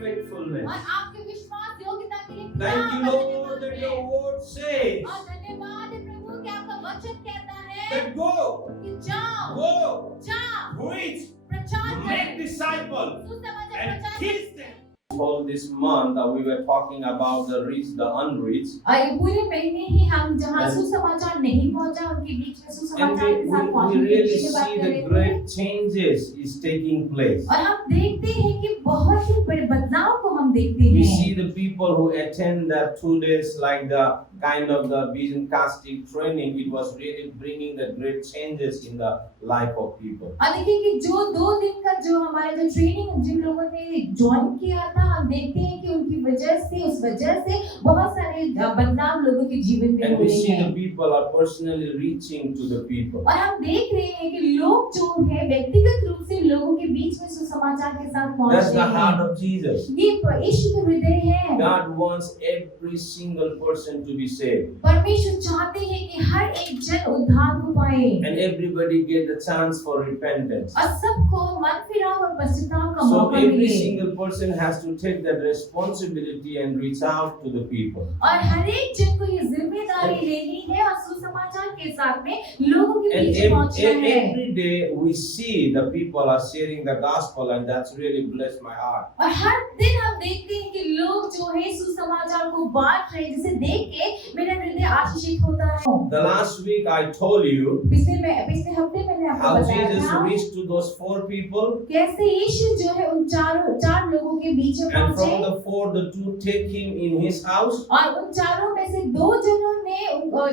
faithfulness. और आपके विश्वास योग्यता के लिए Thank you, Lord, that your word says और धन्यवाद है प्रभु कि आपका वचन कहता है that go, कि जाओ preach, प्रचार make करो disciples, सुसमाचार and प्रचार teach them. All this month we were talking about the rich, the unreached. और पूरे महीने ही हम जहाँ And- सुसमाचार नहीं पहुँचा उनके बीच में And सुसमाचार के साथ we पहुँचने के really विषय में बात see कर the रहे थे great changes is taking place. और हम देखते हैं कि बहुत ही बड़े बदलाव को हम देखते We हैं see the people who attend that 2 days, like the kind of the vision casting training. It was really bringing the great changes in the life of people. और देखिए कि जो 2 दिन का जो हमारा जो ट्रेनिंग जिन लोगों ने ज्वाइन किया था हम देखते हैं कि उनकी वजह से उस वजह से बहुत सारे बदलाव लोगों के जीवन में And हो we रहे see the हैं people are personally reaching to the people. और हम देख रहे हैं कि लोग जो है व्यक्तिगत रूप से लोगों के बीच में सुसमाचार के साथ पहुंच That's the रहे heart हैं of Jesus. ये यीशु का हृदय है God wants every single person to be saved. परमेश्वर चाहते हैं कि हर एक जन उद्धार को पाए And everybody get a chance for repentance. और सबको मन फिराव और पश्चाताप का So मौका every मिले single person has to take that responsibility and reach out to the people. और हर एक जन को ये जिम्मेदारी लेनी है और सुसमाचार के साथ में लोगों के And बीच में पहुंचना है every day we see the people are sharing the gospel, and that's really blessed my heart. और हर दिन हम देखते हैं कि लोग जो है सुसमाचार को बांट रहे हैं जिसे देख के मेरा हृदय आशीषित होता है The last week I told you पिछले हफ्ते मैंने आपको how बताया Jesus था reached to those 4 people, कैसे यीशु जो है उन चार लोगों के बीच में and from पहुंचे the 4 the 2 take him in his house और उन चारों में से 2 जनों ने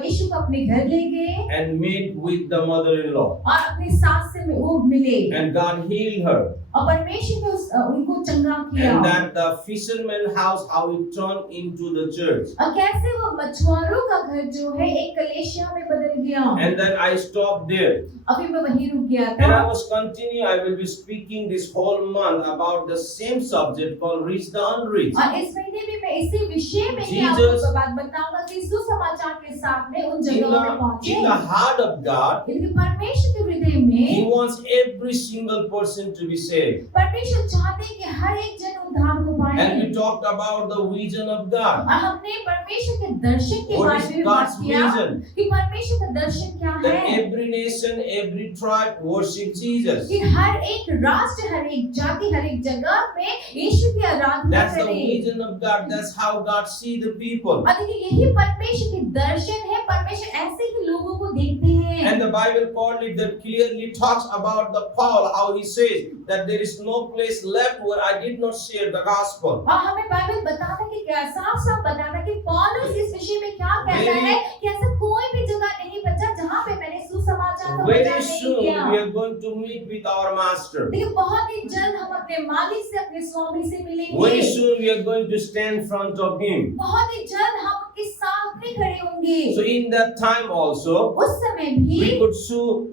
यीशु को अपने घर ले गए and met with the mother-in-law, और अपनी सास से वो मिले and God healed her. और परमेश्वर ने उनको चंगा किया And that the fisherman house, how it turned into the church. और कैसे वो मछुआरों का घर जो है एक कलेशिया में बदल गया And then I stopped there. अभी मैं वहीं रुक गया And I था was continuing, I will be speaking this whole month about the same subject called reach the unreached. और इस महीने में मैं इसी विषय में ही Jesus- आपको बात बताऊंगा कि सुसमाचार के साथ में उन In जगहों में the पहुंचे heart of God, लेकिन परमेश्वर के हृदय He में wants every single person to be saved. परमेश्वर चाहते हैं कि हर एक जन उद्धार को पाए And we talked about the vision of God. और हमने परमेश्वर के दर्शन के What बारे is में बात God's किया vision? कि परमेश्वर का दर्शन क्या That है every nation, every tribe worship Jesus. कि हर एक राष्ट्र हर एक जाति हर एक जगह में यीशु की आराधना That's the करे vision of God. That's how God see the people. और देखिए यही परमेश्वर के दर्शन है परमेश्वर ऐसे ही लोगों को देखते हैं And the Bible called it, that clearly talks about the Paul, how he says that there is no place left where I did not share the gospel. और हमें बाइबल बताता कि क्या साफ बताता कि पौलुस इस विषय में क्या कहता Very- है कि ऐसा कोई भी जगह नहीं बचा जहां पे मैंने सुसमाचार का Very प्रचार नहीं soon किया we are going to meet with our master. देखिए बहुत ही जल्द हम अपने मालिक से अपने स्वामी से Very मिलेंगे soon we are going to stand in front of him. बहुत ही जल्द हम उनके सामने खड़े होंगे So in that time also, उस समय भी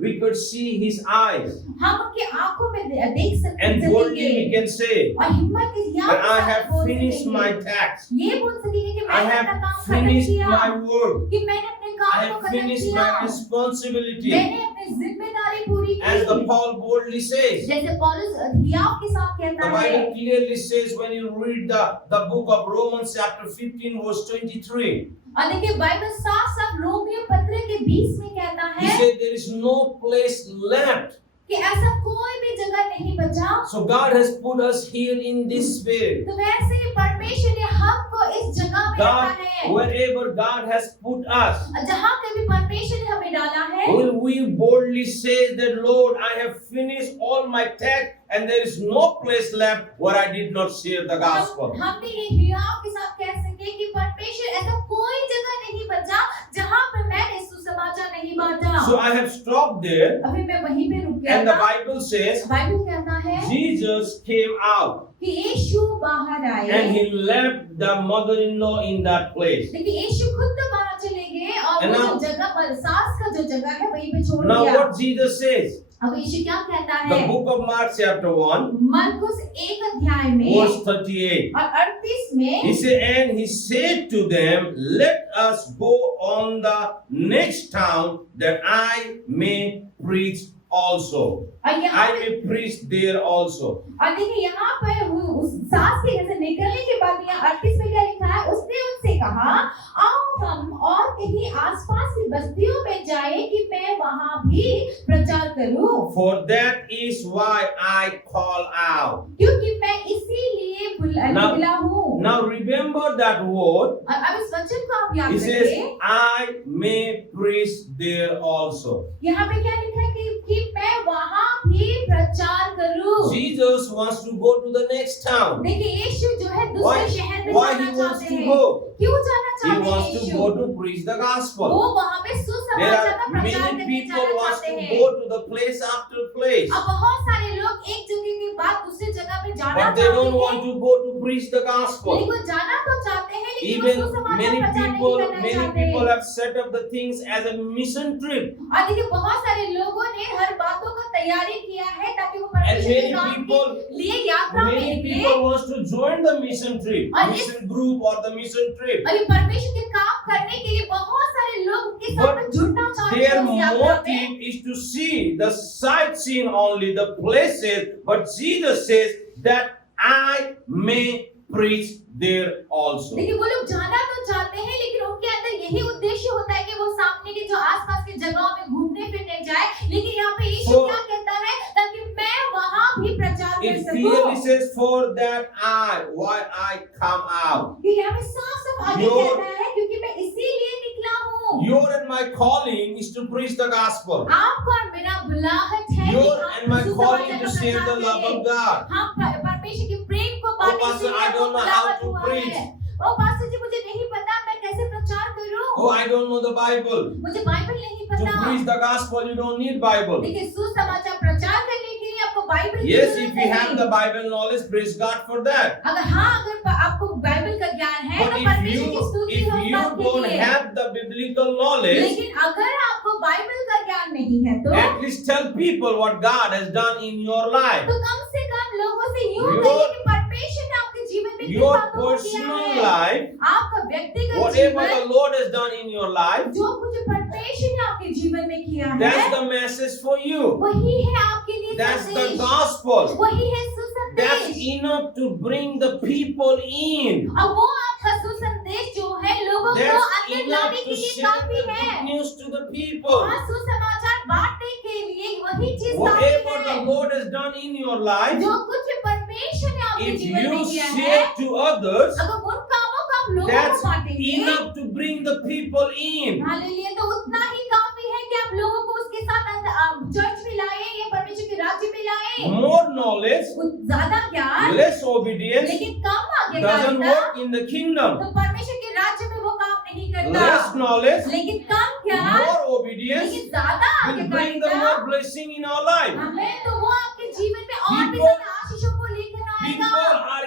we could see his eyes, हम उनके आंखों में देख सकते and boldly we हैं can say और हिम्मत के that साथ I have बोल finished सकेंगे। my task. ये बोल सकेंगे कि I मैंने अपना have काम खत्म finished किया my work. कि मैंने अपने I काम को have खत्म finished किया my responsibility. मैंने अपनी जिम्मेदारी पूरी As the की Paul boldly says, जैसे पौलुस हियाव के साथ the कहता है Bible clearly says when you read the book of Romans chapter 15 verse 23, और देखिए बाइबल साफ रोमियो पत्र के 20 में कहता he है said there is no place left. कि ऐसा कोई भी जगह नहीं बचा So God has put us here in this spirit. तो वैसे ही परमेश्वर ने हमको इस जगह में रखा God, है wherever God has put us, जहाँ कभी परमेश्वर ने हमें डाला है will we boldly say that, Lord, I have finished all my task and there is no place left where I did not share the gospel. हमने ये हियाव के साथ कह सके कि परमेश्वर ऐसा कोई जगह नहीं बचा जहाँ पर मैंने सुसमाचार नहीं बांटा So I have stopped there, अभी मैं वहीं पे रुक गया and the था Bible says बाइबल कहता है Jesus came out कि यीशु बाहर आए and he left the mother-in-law in that place. लेकिन यीशु खुद तो बाहर चले गए और And वो now- जो जगह पर सास का जो जगह है वहीं पे छोड़ Now दिया what Jesus says, अब यीशु क्या कहता the है book of Mark chapter 1 मरकुस 1 अध्याय में verse 38. और 38 में He said, and he said to them, let us go on the next town that I may preach also. और यहाँ I may preach there also. और देखिए यहाँ पर उस सास के घर से करूं? For that is why I call out. क्योंकि मैं इसीलिए निकला हूँ। Now remember that word. और अब इस वचन को आप याद It says, रखिए। I may preach there also. यहाँ पे क्या लिखा है कि मैं वहाँ भी प्रचार करूं। Jesus wants to go to the next town. देखिए यीशु जो है दूसरे शहर में Why जाना he wants चाहते to हैं। go? क्यों जाना He चाहते हैं wants to Yeshu? go to preach the gospel. वो वहाँ पे There सुसमाचार का are प्रचार many करने people जाना wants चाहते to हैं। go to the place after place, अब बहुत सारे लोग एक जगह के बाद दूसरी जगह पे जाना but they चाहते don't want हैं। to go to preach the gospel. लेकिन वो जाना तो चाहते हैं लेकिन वो Even सुसमाचार many प्रचार नहीं people, करना many चाहते। people have set up the things as a mission trip, और देखिए बहुत सारे लोगों ने हर बातों का तैयारी किया है ताकि वो and परमेश्वर के many काम के people, लिए यात्रा में many निकले। people wants to join the mission trip, और mission group or the mission trip. और ये परमेश्वर के काम करने के लिए बहुत सारे लोग उनके साथ But में जुड़ना चाहते Their हैं उस यात्रा में। motive is to see the sightseeing only, the places, but Jesus says that I may preach there also. देखिए वो लोग जाना तो चाहते हैं लेकिन उनके अंदर यही उद्देश्य होता है कि वो सामने के जो आसपास के जगहों में घूमने फिरने जाए। लेकिन यहाँ पे यीशु So- क्या कहता है ताकि मैं वहाँ भी प्रचार कर It clearly सकूं। says, for that why I come out. कि यहाँ पे साफ आगे Your- कहता है क्योंकि मैं इसीलिए निकला हूँ। Your and my calling is to preach the gospel. आपका और मेरा बुलाहट है कि Your हम and my calling सुसमाचार to का share the प्रचार love करें। of God. हम परमेश्वर के प्रेम को Oh, बांटने Pastor, के लिए I don't know how बुलाहट to हुआ preach. है। ओ पास्टर जी मुझे नहीं पता मैं कैसे प्रचार करूं। Oh, I don't know the Bible. मुझे बाइबल नहीं To पता। preach the gospel, you don't need Bible. देखिए सुसमाचार प्रचार करने के लिए आपको बाइबल की Yes, जरूरत if you have नहीं। the Bible knowledge, praise God for that. अगर आपको बाइबल का ज्ञान है But तो if परमेश्वर की you स्तुति हो if you बात के don't लिए। have the biblical knowledge, लेकिन अगर आपको बाइबल का ज्ञान नहीं है तो at least tell people what God has done in your life. कम से कम लोगों से यूं Your- कहिए कि परमेश्वर ने आपके जीवन में किन Your बातों को किया personal है। life, आपका व्यक्तिगत whatever जीवन the Lord has done in your life, जो कुछ परमेश्वर ने आपके जीवन में किया है that's the message for you. वही है आपके लिए That's the संदेश। gospel. वही है That's सुसंदेश। enough to bring the people in. अब वो आपका सुसंदेश जो है लोगों को That's अंदर enough लाने to के लिए share काफी the है। good news to the people. वहाँ सुसमाचार बांटने के लिए वही चीज Whatever काफी the है। Lord has done in your life, जो कुछ परमेश्वर ने आपके if जीवन में you किया है share to others, अगर उन कामों को आप लोगों को that's बांटेंगे enough to bring the people in. Hallelujah तो उतना ही काफी है कि आप लोगों को उसके साथ चर्च में लाए या परमेश्वर के राज्य में लाए। More knowledge, ज्यादा ज्ञान less obedience लेकिन कम doesn't आज्ञाकारिता work in the kingdom. तो परमेश्वर के राज्य में वो काम नहीं करता। Less knowledge, लेकिन कम ज्ञान more obedience लेकिन ज्यादा will bring the आज्ञाकारिता more blessing in our life. हमें तो वो आपके जीवन में और भी People- ज्यादा आशीषों को लेकर People आएगा। are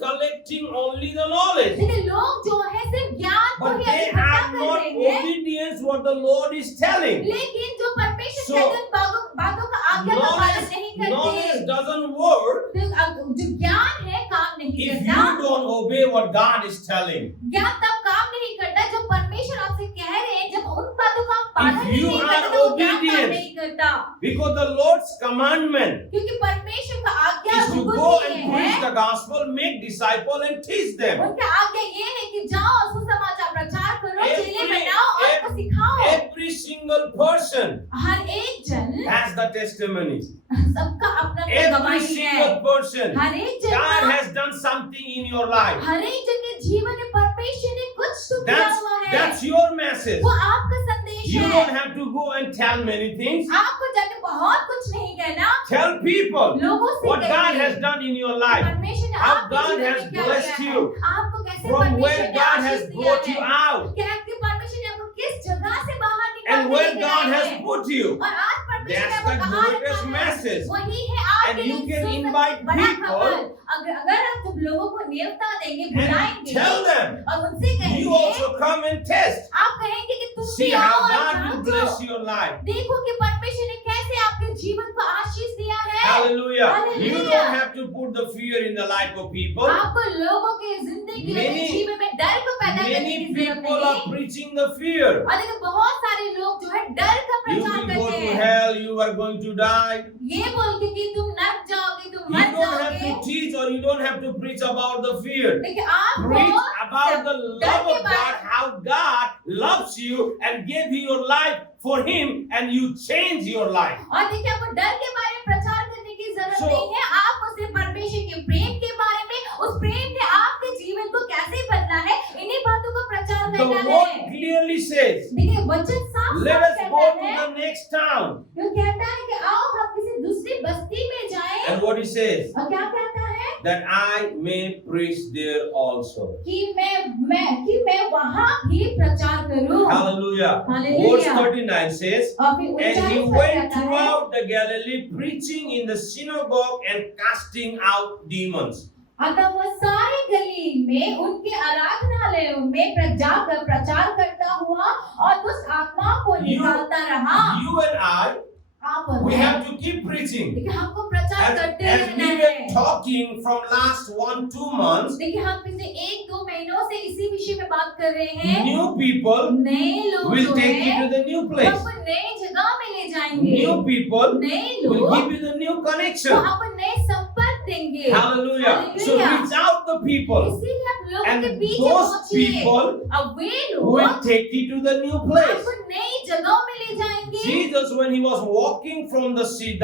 collecting only the knowledge, लेकिन लोग जो है सिर्फ ज्ञान को but ही they इकट्ठा are कर not रहे हैं obedience what the Lord is telling. लेकिन जो परमेश्वर So, के उन बातों का आज्ञा का पालन नहीं Knowledge करते doesn't work तो जो ज्ञान है काम नहीं if करता। you don't obey what God is telling. ज्ञान तब काम नहीं करता जब परमेश्वर आपसे कह रहे हैं जब उन बातों का आप पालन If ही you नहीं are करते तो वो ज्ञान काम obedient, नहीं करता Because the Lord's commandment क्योंकि परमेश्वर का आज्ञा is to हुकुम go ये and preach है the gospel, make disciple and teach them. उनका आज्ञा ये है कि जाओ और सुसमाचार प्रचार करो चेले Every- बनाओ और उनको सिखाओ। Every single person हर एक जन has the testimony. सबका अपना अपना Every गवाही है। single person. हर एक जन God का has done something in your life. हर एक जन के जीवन में परमेश्वर ने कुछ तो किया हुआ है। That's your message. वो आपका संदेश You है। don't have to go and tell many things. आपको जाके बहुत कुछ नहीं कहना Tell people लोगों से what God कहिए। has done in your life. परमेश्वर ने How आपके God जीवन has में क्या blessed किया you. है। आपको कैसे From परमेश्वर where ने God आशीष has दिया brought you है। out. क्या आपके परमेश्वर ने आपको किस जगह से बाहर निकाल And के where लेकर God आए has हैं। put you. और आज परमेश्वर ने That's आपको the कहाँ greatest रखा है। message. वही है आपके And you लिए can सबसे invite बड़ा people खबर। अगर आप जब लोगों को नेवता देंगे And बुलाएंगे tell them. और उनसे You कहेंगे also come and test. आप कहेंगे कि तुम See भी आओ how और God will जांचो। bless your life. देखो कि परमेश्वर ने कैसे आपके जीवन को आशीष दिया है। How Hallelujah. You Hallelujah. don't have to put the fear in the life of people. आपको लोगों के जिंदगी में Many- जीवन में डर को पैदा करने Many की जरूरत people are नहीं। preaching the fear. और देखिए बहुत सारे लोग जो है डर का You प्रचार will go करते to हैं, hell, you are going to die. ये बोल के कि तुम नरक जाओगे, तुम You मर don't have जाओगे। to teach or you don't have to preach about the fear. देखिए आपको Preach about the डर love के of बारे God, how God loves you and gave you your life for Him and you change your life. और देखिए आपको डर के बारे में प्रचार करने की जरूरत So- नहीं है। आप उसे परमेश्वर के प्रेम के बारे में, उस प्रेम ने आपके जीवन को कैसे बदला है, इन्हीं बातों को प्रचार The करना word है। clearly says, देखिए वचन साफ let साफ us कहता go to है, the next town. जो कहता है कि आओ हम किसी दूसरी बस्ती में जाएं। And what He says, और क्या कहता है that I may preach there also. कि मैं वहां भी प्रचार करूं। Hallelujah. Hallelujah. Verse 39 says, और फिर and He 39 went कहता है, throughout the Galilee preaching in the synagogue and casting out demons. अतः वह सारे गलील में उनके आराधनालयों में जाकर प्रचार करता हुआ और दुष्ट आत्माओं को निकालता रहा। You and I, आप और we मैं, have to keep preaching. देखिए हमको प्रचार As करते we रहना were है। talking from last 1-2 months, देखिए हम पिछले 1-2 महीनों से इसी विषय में बात कर रहे हैं। new people नए लोग will जो take you है to the new वो place. आपको नए जगह में ले जाएंगे। New people नए will लोग give you the new वो connection. आपको नए संपर्क देंगे। Hallelujah. So Hallelujah. reach out the people. इसीलिए आप लोगों And के बीच those पहुंचिए। people अब वे will लोग take you to the new place. आपको नई जगहों में ले जाएंगे। Jesus, when he was walking from the sea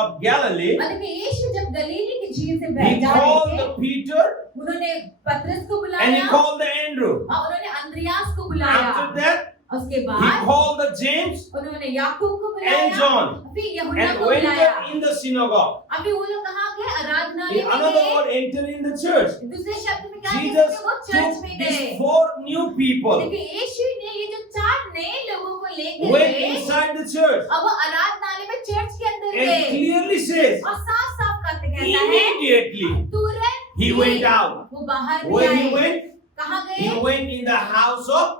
of Galilee, और देखिए यीशु जब गलीली की झील से he जा called रहे थे, the Peter उन्होंने पतरस को and he बुलाया called the Andrew. और उन्होंने अंद्रियास को बुलाया। After that, उसके he बाद called the James उन्होंने याकूब को and बुलाया, John फिर यूहन्ना and को बुलाया। went in the synagogue. अभी वो लोग कहाँ गए? आराधनालय In में another गए। word, enter in the church. दूसरे शब्द में क्या कहते Jesus हैं? वो चर्च took में these गए। 4 new people, देखिए यीशु ने ये जो 4 नए लोगों को लेकर went गए, inside the church अब वो आराधनालय में चर्च के अंदर and गए clearly says, और साफ साफ कहता है immediately तुरंत he ही वent out. वो बाहर भी Where he आए। went? कहाँ He गए? went in the house of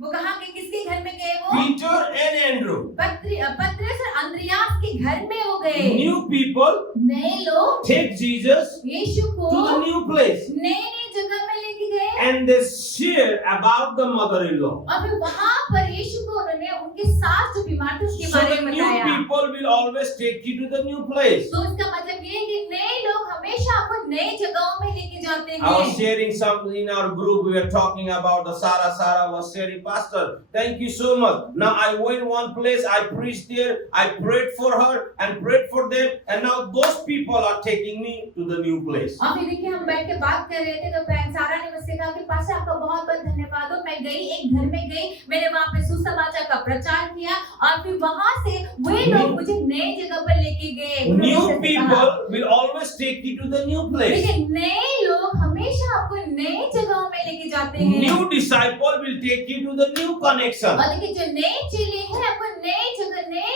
वो कहाँ गए? किसके घर में गए? वो Peter and Andrew. पतरस और अंद्रियास के घर में वो गए। New people नए लोग take Jesus यीशु को to the new place नई नई जगह में लेके गए and they share about the mother-in-law. और फिर वहाँ पर यीशु को उन्होंने उनके सास जो बीमार थे उसके So बारे the में new बताया। people will always take you to the new place. तो इसका मतलब ये है कि नए लोग हमेशा आपको नई जगहों में लेके जाते I was हैं। sharing something in our group. We were talking about the Sarah was sharing, Pastor, thank you so much. Now I went one place, I preached there, I prayed for her and prayed for them, and now those people are taking me to the new place. और फिर देखिए हम बैठ के बात कर रहे थे तो बहन सारा ने मुझसे कहा कि पास्टर आपका बहुत बहुत धन्यवाद हो। मैं गई एक घर में गई, मैंने वहाँ पे सुसमाचार का प्रचार किया और फिर वहाँ से वे लोग मुझे नए जगह पर लेके गए। उन्होंने New मुझसे कहा, people will always take you to the new place. देखिए नए लोग हमेशा आपको नई जगहों में लेके जाते हैं। New disciple will take you to the new connection. और देखिए जो नए चेले हैं आपको नए जगह नए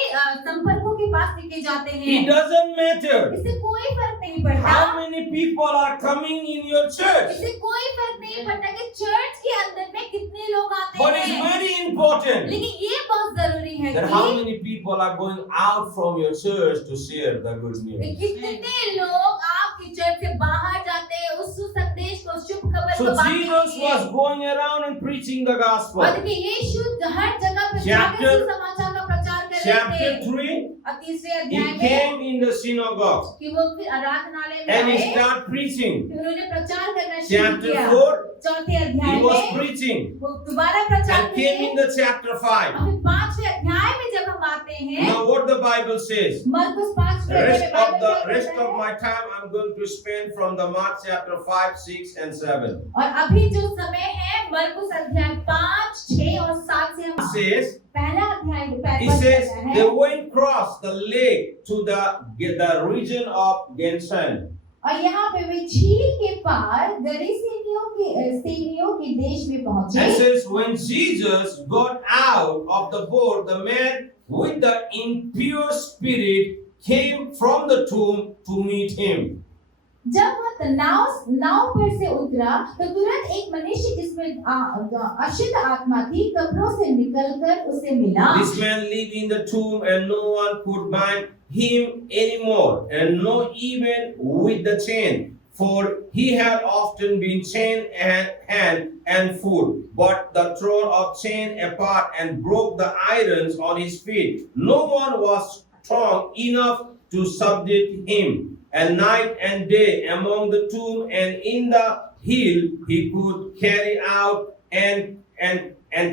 संपर्कों के पास लेके जाते हैं। It doesn't matter इससे कोई फर्क नहीं पड़ता। how many people are coming in your church. इससे कोई फर्क नहीं पड़ता कि चर्च के अंदर में कितने लोग आते What is हैं। very important लेकिन ये बहुत जरूरी है that how कि many people are going out from your church to share the good news. कितने लोग आपकी चर्च से बाहर जाते हैं उस संदेश को, शुभ खबर So को बांटने Jesus के लिए। was going around and preaching the gospel. और देखिए यीशु हर जगह पर जाकर Chapter- सुसमाचार का प्रचार कर रहे Chapter थे। 3, और तीसरे he अध्याय में came in the synagogue कि वो फिर आराधनालय में and he आए, started preaching. फिर उन्होंने प्रचार करना शुरू Chapter किया। 4, चौथे अध्याय he was में preaching वो दोबारा प्रचार and came किए। in the chapter 5. और फिर पांचवें अध्याय में जब हम आते हैं, Now what the Bible says, मरकुस 5 the rest of my time I'm going to spend from the Mark chapter 5, 6 and 7. और अभी जो समय है मरकुस अध्याय 5, 6 और 7 से हम It says, पहला अध्याय He says they went across the lake to the region of Gensan. और यहाँ पे वे झील के पार गरीसेनियों के देश में पहुंचे। And says when Jesus got out of the boat, the man with the impure spirit came from the tomb to meet him. जब वह नाव पर से उतरा तो तुरंत एक मनुष्य जिसमें अशुद्ध आत्मा थी कब्रों से निकलकर उसे मिला। This man lived in the tomb and no one could bind him anymore, and not even with the chain, for he had often been chained hand and foot. But the throne of chain apart and broke the irons on his feet. No one was strong enough to subdue him. And night and day among the tomb and in the hill he could carry out and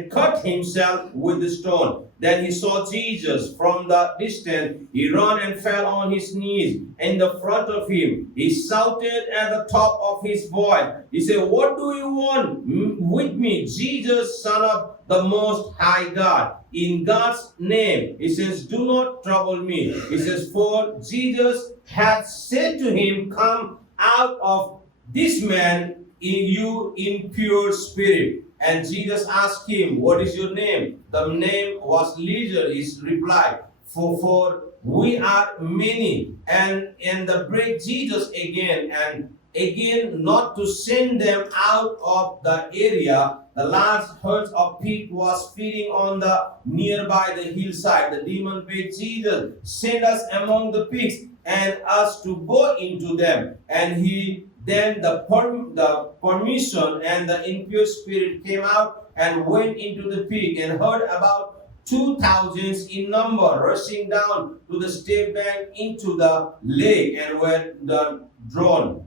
cut himself with the stone. Then he saw Jesus from the distance. He ran and fell on his knees in the front of him. He shouted at the top of his voice. He said, "What do you want with me, Jesus, Son of the Most High God? In God's name," he says, "do not trouble me." He says, "For Jesus had said to him, 'Come out of this man, you impure spirit.' And Jesus asked him, 'What is your name?' The name was Legion, he replied, for we are many. And they break Jesus again and again, not to send them out of the area. The large herds of pigs was feeding on the nearby the hillside. The demon begged Jesus, "Send us among the pigs and us to go into them." And he then the permission, and the impure spirit came out and went into the pig, and heard about 2,000 in number rushing down to the steep bank into the lake and were drawn.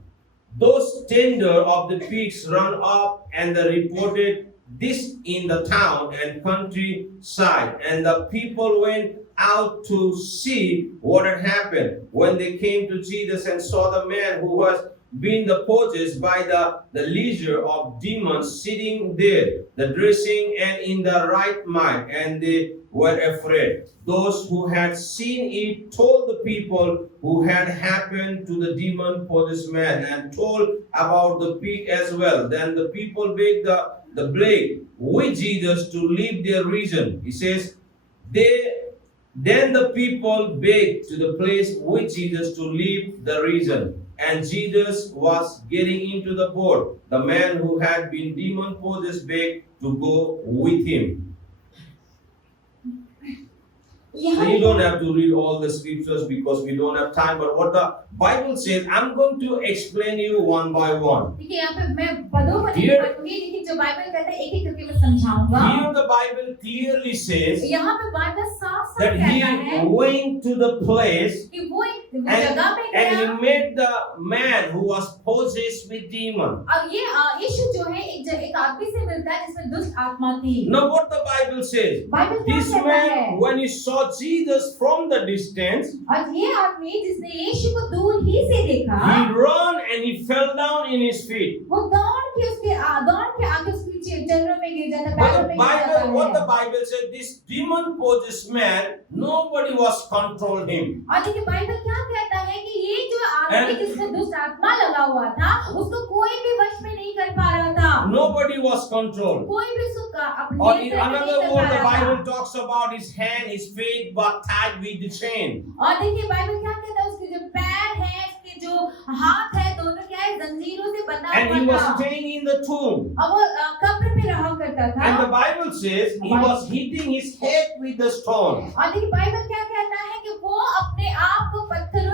Those tender of the pigs ran up and they reported this in the town and countryside, and the people went out to see what had happened. When they came to Jesus and saw the man who was being possessed by the leisure of demons sitting there, the dressing and in the right mind, and they were afraid. Those who had seen it told the people who had happened to the demon-possessed man, and told about the pig as well. Then the people begged the plague with Jesus to leave their region. He says, then the people begged to the place with Jesus to leave the region. And Jesus was getting into the boat. The man who had been demon-possessed begged to go with him. So you don't have to read all the scriptures because we don't have time. But what the Bible says, I'm going to explain you one by one. Here the Bible clearly says that he went to the place and he met the man who was possessed with demon. Now what the Bible says, this man, when he saw Jesus from the distance, he ran and he fell down in his feet. But what the Bible said, this demon-possessed man, nobody was controlling him. Nobody was controlled. Or in another word, the Bible talks about his hand, his feet were tied with the chain. And he was staying in the tomb. And the Bible says he was hitting his head with the stone.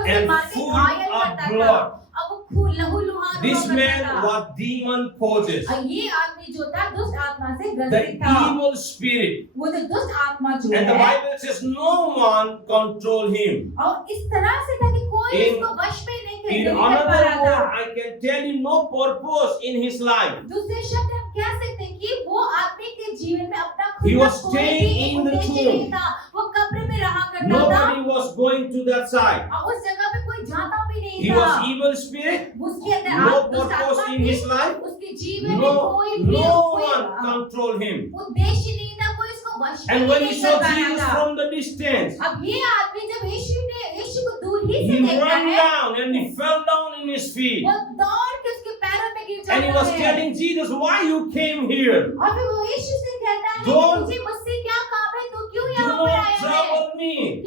And full of blood. This man was demon possessed. The evil spirit. And the Bible says no one controlled him. In another word, I can tell you no purpose in his life. He was staying in the tomb. Nobody was going to that side. He was evil spirit. No purpose in his life. No one controlled him. And when he saw Jesus from the distance, he ran down and he fell down in his feet. And he was telling Jesus, "Why you came here? Do not trouble me."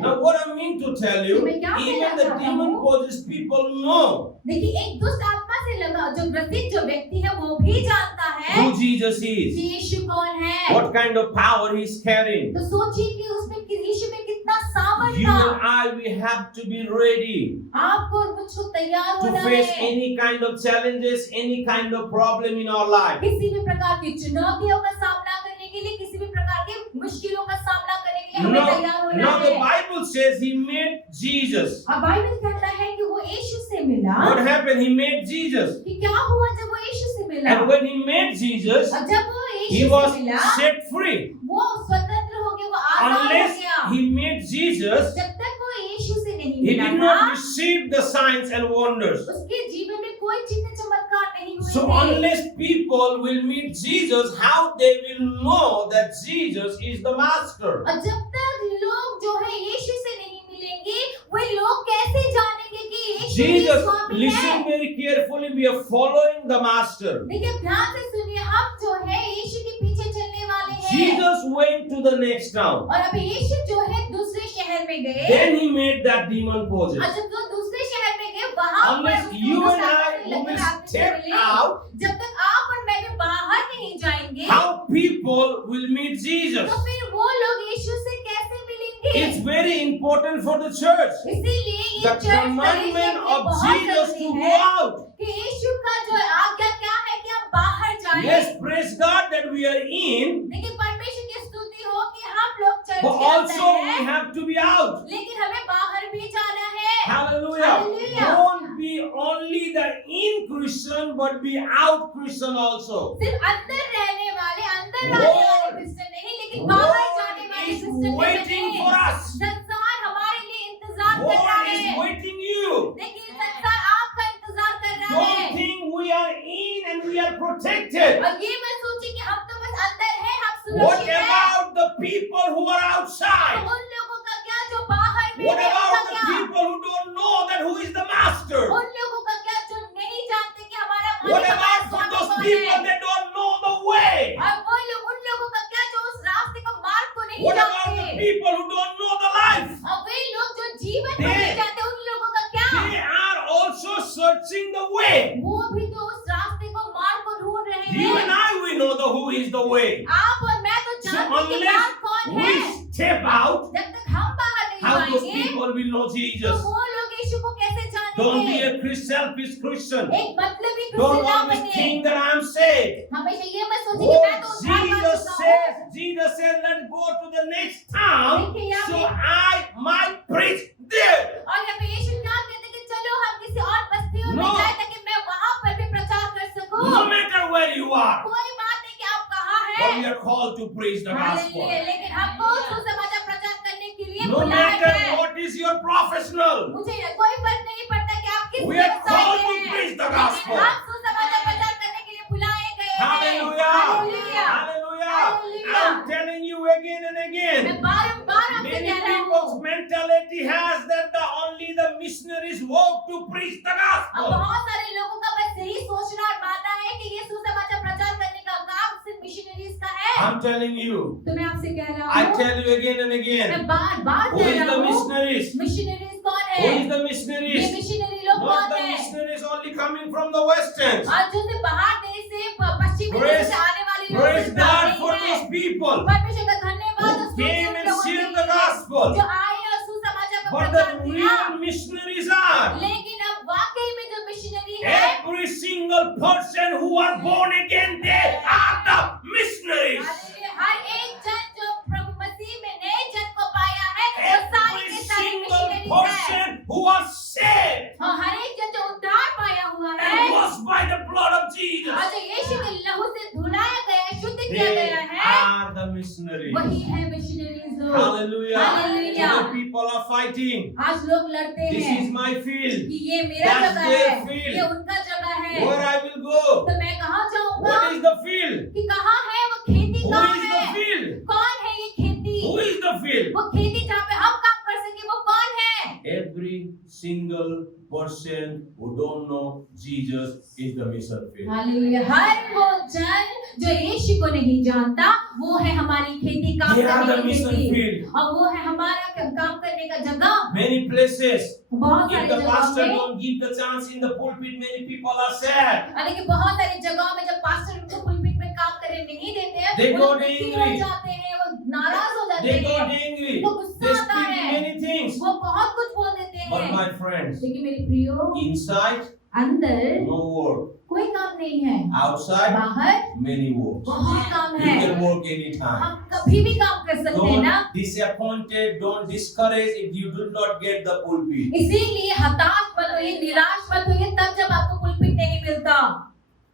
Now what I mean to to tell you, मैं क्या even कहना the चाहता demon हूँ? possessed people know देखिए एक दुष्ट आत्मा से लगा जो ग्रसित जो व्यक्ति है वो भी जानता है who Jesus कि is, यीशु कौन है। what kind of power he's carrying. तो सोचिए कि उसमें यीशु में कितना You सामर्थ्य and था। I, we have to be ready आपको और मुझको तैयार to होना face है any kind of challenges, any kind of problem in our life. किसी भी प्रकार की चुनौतियों का सामना करने के लिए, किसी भी प्रकार की मुश्किलों का सामना करने के लिए हमें तैयार होना Now the है। Bible says he met Jesus. अब बाइबल कहता है कि वो यीशु से मिला। What happened? He met Jesus. कि क्या हुआ जब वो यीशु से मिला? And when he met Jesus, और जब वो he यीशु was से मिला, set free. वो स्वतंत्र हो गया, वो आजाद हो Unless गया। he met Jesus, जब तक वो यीशु से नहीं he मिला did था, not receive the signs and wonders. उसके जीवन में कोई चिन्ह चमत्कार नहीं हुए So थे। unless people will meet Jesus, how they will know that Jesus is the master? और जब तक लोग जो है यीशु से नहीं मिलेंगे, वे लोग कैसे जानेंगे कि यीशु ही Jesus, स्वामी है? listen very carefully. We are following the master. देखिए ध्यान से सुनिए, हम जो है यीशु के पीछे चलने वाले हैं। Jesus went to the next town. और अभी यीशु जो है दूसरे शहर में गए। Then he met that demon और possessed. जब वो दूसरे शहर में गए, वहां पर Unless उसको you वो and I सामने will लगकर आपसे step मिले, out, जब तक आप और मैं भी बाहर नहीं जाएंगे, how people will meet Jesus? तो फिर वो लोग यीशु से कैसे मिलेंगे? It's very important for the church. इसीलिए ये The चर्च commandment कलीसिया of बहुत Jesus to जरूरी go है out. कि यीशु का जो आज्ञा क्या है कि हम बाहर जाएं। Yes, praise God that we are in, लेकिन परमेश्वर की स्तुति हो कि हम लोग चर्च but के also अंदर we हैं, have to be out. लेकिन हमें बाहर भी जाना है। Hallelujah. Hallelujah. Don't be only the in Christian, but be out Christian also. सिर्फ अंदर रहने वाले, अंदर रहने वाले क्रिश्चियन नहीं, लेकिन बाहर जाने World वाले is क्रिश्चियन भी waiting नहीं। for us. संसार हमारे लिए इंतजार कर रहा World is है, waiting you. लेकिन संसार आपका इंतजार कर रहा है। Don't think we are in and we are protected. और ये मत सोचिए कि हम तो बस अंदर हैं, हम What सुरक्षित हैं। about the people who are तो outside? उन लोगों का क्या जो बाहर में What है, उनका about the क्या? people who don't know that who is the master? उन लोगों का क्या जो नहीं जानते कि हमारा What मालिक हमारा about for स्वामी those कौन people है? that don't know the way? और वो लोग, उन लोगों का क्या जो उस रास्ते को मार्ग को नहीं What about the जानते? people who don't know the life? और वे लोग जो जीवन को They- नहीं जानते, उन लोगों का क्या? They are also searching the way. वो भी तो उस रास्ते को मार्ग को ढूंढ रहे You and हैं। I, we know the who is the way. आप और मैं तो So जानते हैं कि unless मार्ग कौन we है। step out, जब तक हम बाहर नहीं how those जाएंगे, people will know तो Jesus? वो लोग यीशु को कैसे Don't be जानेंगे? a selfish Christian. एक मतलबी Don't क्रिश्चियन ना always बनिए। think that I'm saved. हमेशा ये मत सोचिए कि मैं तो Oh, उद्धार पा Jesus चुका says, हूँ। let's go to the next town देखिए यहाँ so पे- I might preach there. और यहाँ पे यीशु क्या कहते हैं कि चलो हम किसी और बस्तियों में No. जाए ताकि मैं वहाँ पर भी प्रचार कर सकूँ। No matter where you are, कोई बात नहीं कि आप कहाँ but we हैं। are called to preach the gospel. Hallelujah, लेकिन हमको सुसमाचार प्रचार करने के लिए No बुलाया matter गया है। what is your professional, मुझे कोई फर्क नहीं पड़ता कि आप किस We are व्यवसाय called में to हैं, preach the लेकिन gospel. हम सुसमाचार प्रचार करने के लिए बुलाए गए हैं। hallelujah, hallelujah. hallelujah. Hallelujah. I'm telling you again and मैं again. बारंबार आपसे Many कह रहा people's हूँ। mentality has that only the missionaries walk to preach the अब gospel. बहुत सारे लोगों का बस यही सोचना और मानना है कि ये सुसमाचार प्रचार करने का काम सिर्फ मिशनरीज का है। I'm telling you, तो मैं आपसे कह रहा I हूँ, tell you again and मैं again, बार-बार who कह is रहा the हूँ, missionaries? मिशनरीज कौन Who है? is the ये missionaries? मिशनरी लोग Not कौन the है? missionaries only coming from the westerns. और जो से बाहर देश से पश्चिमी देश Praise- से आने वाले लोग Praise सिर्फ God नहीं for हैं। those people परमेश्वर का धन्यवाद who उस came and लोगों के shared लिए the gospel. जो आए और सुसमाचार का But प्रचार the किया। real missionaries are लेकिन अब वाकई में जो मिशनरी है, every single person who are born again. They are the missionaries. Hallelujah, हर एक जन जो प्रभु मसीह में नए जन को पाया है, वो सारे Every के सारे single मिशनरीज हैं। person who was saved और हर एक जन जो उद्धार पाया हुआ है and washed by the blood of और Jesus. जो यीशु के लहू से धुलाया गया है, शुद्ध किया They गया है, are the missionaries. वही है मिशनरीज लोग। Hallelujah. Hallelujah. Today people are fighting. आज लोग लड़ते This हैं is my field. कि ये मेरा That's जगह their है, field. ये उनका जगह है, Where I will go. तो मैं कहाँ जाऊंगा? What is the field? कि कहाँ है वो खेती? Who कहाँ is है? the field? कौन है ये खेती? Who is the field? वो खेती जहाँ पे हम काम कर सके, वो कौन है? Every single person who don't know Jesus is the mission field. Hallelujah. हर वो जन जो यीशु को नहीं जानता वो है हमारी खेती काम They are करने the की mission खेती field. और वो है हमारा काम करने का जगह। Many places, बहुत if सारी the जगहों pastor में don't give the chance in the pulpit, many people are sad. देखिए बहुत सारी जगहों में जब पास्टर उनको पुलपिट में काम करने नहीं देते हैं They वो got दुखी angry. हो जाते हैं, वो नाराज हो जाते They got हैं, angry. उनको गुस्सा They आता speak है, many things. वो बहुत कुछ बोल देते But हैं। my friends, लेकिन मेरे प्रियो inside, अंदर no work. कोई काम नहीं है, Outside, बाहर many works. बहुत काम You है। can work anytime. हम कभी भी काम कर सकते हैं ना। Don't disappointed, don't discourage if you do not get the pulpit. इसीलिए हताश मत होइए, निराश मत होइए तब जब आपको पुलपिट नहीं मिलता।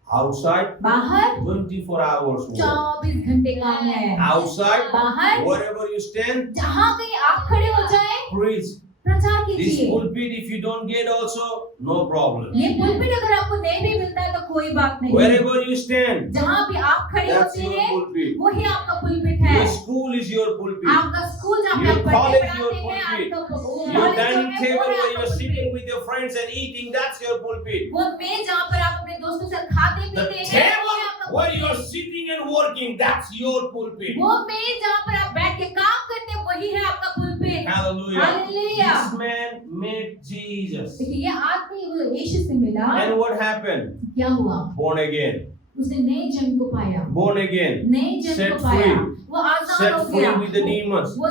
Outside, बाहर 24 hours work. 24 घंटे काम है। Outside, बाहर wherever you stand, जहाँ कहीं आप खड़े हो जाए preach. प्रचार This कीजिए। pulpit, if you don't get also, no problem. ये पुलपिट अगर आपको नहीं भी मिलता है तो कोई बात नहीं। Wherever you stand, जहाँ भी आप खड़े that's होते your हैं pulpit. वही आपका पुलपिट है। Your school is your pulpit. आपका स्कूल जहाँ पे Your आप पढ़ते college, पढ़ाते your हैं, pulpit. आपका वो Your कॉलेज जो dining है table वो है where आपका you're sitting pulpit. with your friends and eating, that's your pulpit. वो मेज जहाँ पर आप अपने दोस्तों से खाते The पीते हैं table वो आपका where pulpit. you're sitting and working, that's your pulpit. वो मेज जहाँ पर आप बैठ के काम करते हैं वही है आपका pulpit. Hallelujah. Hallelujah. This man met Jesus. देखिए ये आदमी वो यीशु से मिला, And what happened? क्या हुआ? Born again. उसने नए जन्म को पाया, Born again. नए जन्म Set को पाया, free. वो आजाद Set हो free गया, with the demons. वो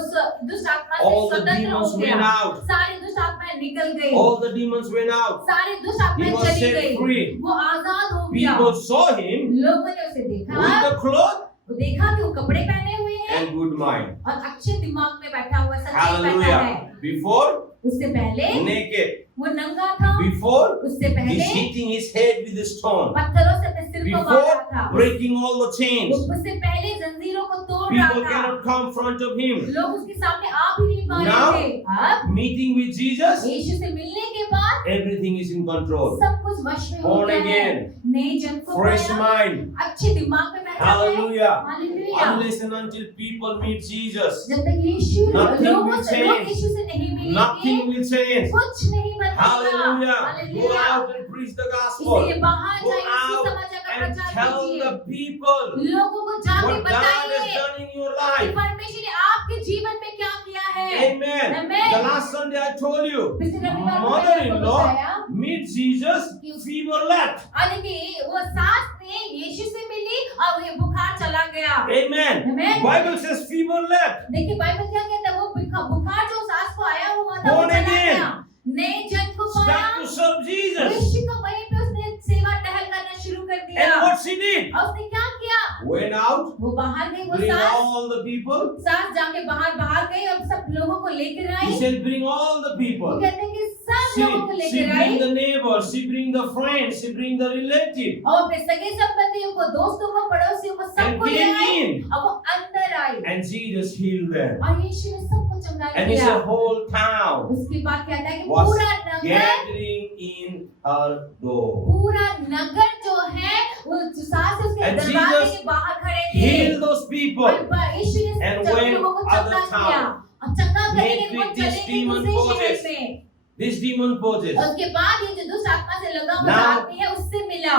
दुष्ट आत्मा से All the स्वतंत्र हो demons गया, went out. सारी दुष्ट आत्माएं निकल गई, All the demons went out. सारी दुष्ट He आत्माएं was चली set गई, free. वो आजाद हो गया। People saw him लोगों ने उसे देखा, with the cloth वो देखा कि वो कपड़े पहने हुए हैं and good mind. और अच्छे दिमाग में बैठा हुआ है, सच्चाई बैठा है। Hallelujah. Before, उससे पहले naked. वो नंगा था, Before, उससे he's पहले hitting his head with a stone. पत्थरों से अपने सिर को मारा Before, था, breaking all the chains. उससे पहले जंजीरों को तोड़ रहा People था, cannot come in front of him. लोग उसके सामने आ भी नहीं पा Now, रहे थे। अब Meeting with Jesus, यीशु से मिलने के बाद everything is in control. सब कुछ वश में हो Born गया है, again. नए जन्म को Fresh पाया, mind. अच्छे दिमाग में बैठा है। Hallelujah. Hallelujah. Unless and until people meet Jesus, जब तक यीशु Nothing लोग will change. यीशु से नहीं मिलेंगे, nothing will change. कुछ नहीं बदलेगा। Hallelujah. Go hallelujah. out and preach the gospel. इसलिए बाहर Go जाइए, out सुसमाचार का and प्रचार tell कीजिए, the people लोगों को जाके what God has बताइए done in your कि life. परमेश्वर ने आपके जीवन में क्या किया है। Amen. Amen. The last Sunday I told you, पिछले रविवार को मैंने आपको mother-in-law बताया meet Jesus, fever left. और देखिए वो सास ने यीशु से मिली और ये बुखार चला गया। Amen. Amen. Bible says fever left. देखिए बाइबल क्या कहता है, वो बुखार जो सास को आया हुआ था वो Born चला again. गया, नए जन्म को पाया, Start to serve Jesus. यीशु का वहीं पे उसने सेवा टहल करना शुरू कर दिया। And what she did? और उसने क्या किया, Went out, वो बाहर गई, वो bring सास all the people. सास जाके बाहर गई और सब लोगों को लेकर He I. said, bring all the वो people. कहते हैं कि सब She लोगों को bring लेकर आई the neighbors, she bring the friends, she bring the relative. और अपने सगे संबंधियों को, दोस्तों को, पड़ोसियों को, And सबको ले came आई in. और वो अंदर आई And Jesus healed them. और यीशु ने सबको चंगा And he किया। said, whole town उसके बाद कहता है कि was पूरा नगर, gathering in her door. पूरा नगर जो है वो जो सास है उसके And दरवाजे Jesus के बाहर खड़े थे। Heal those people. और यीशु ने And सब went लोगों को other चंगा किया town. और चंगा करने Make के बाद with this चले गए demon दूसरे possessed. शहर में। This demon possessed. और उसके बाद ये जो दुष्ट आत्मा से लगा हुआ Now- आदमी है उससे मिला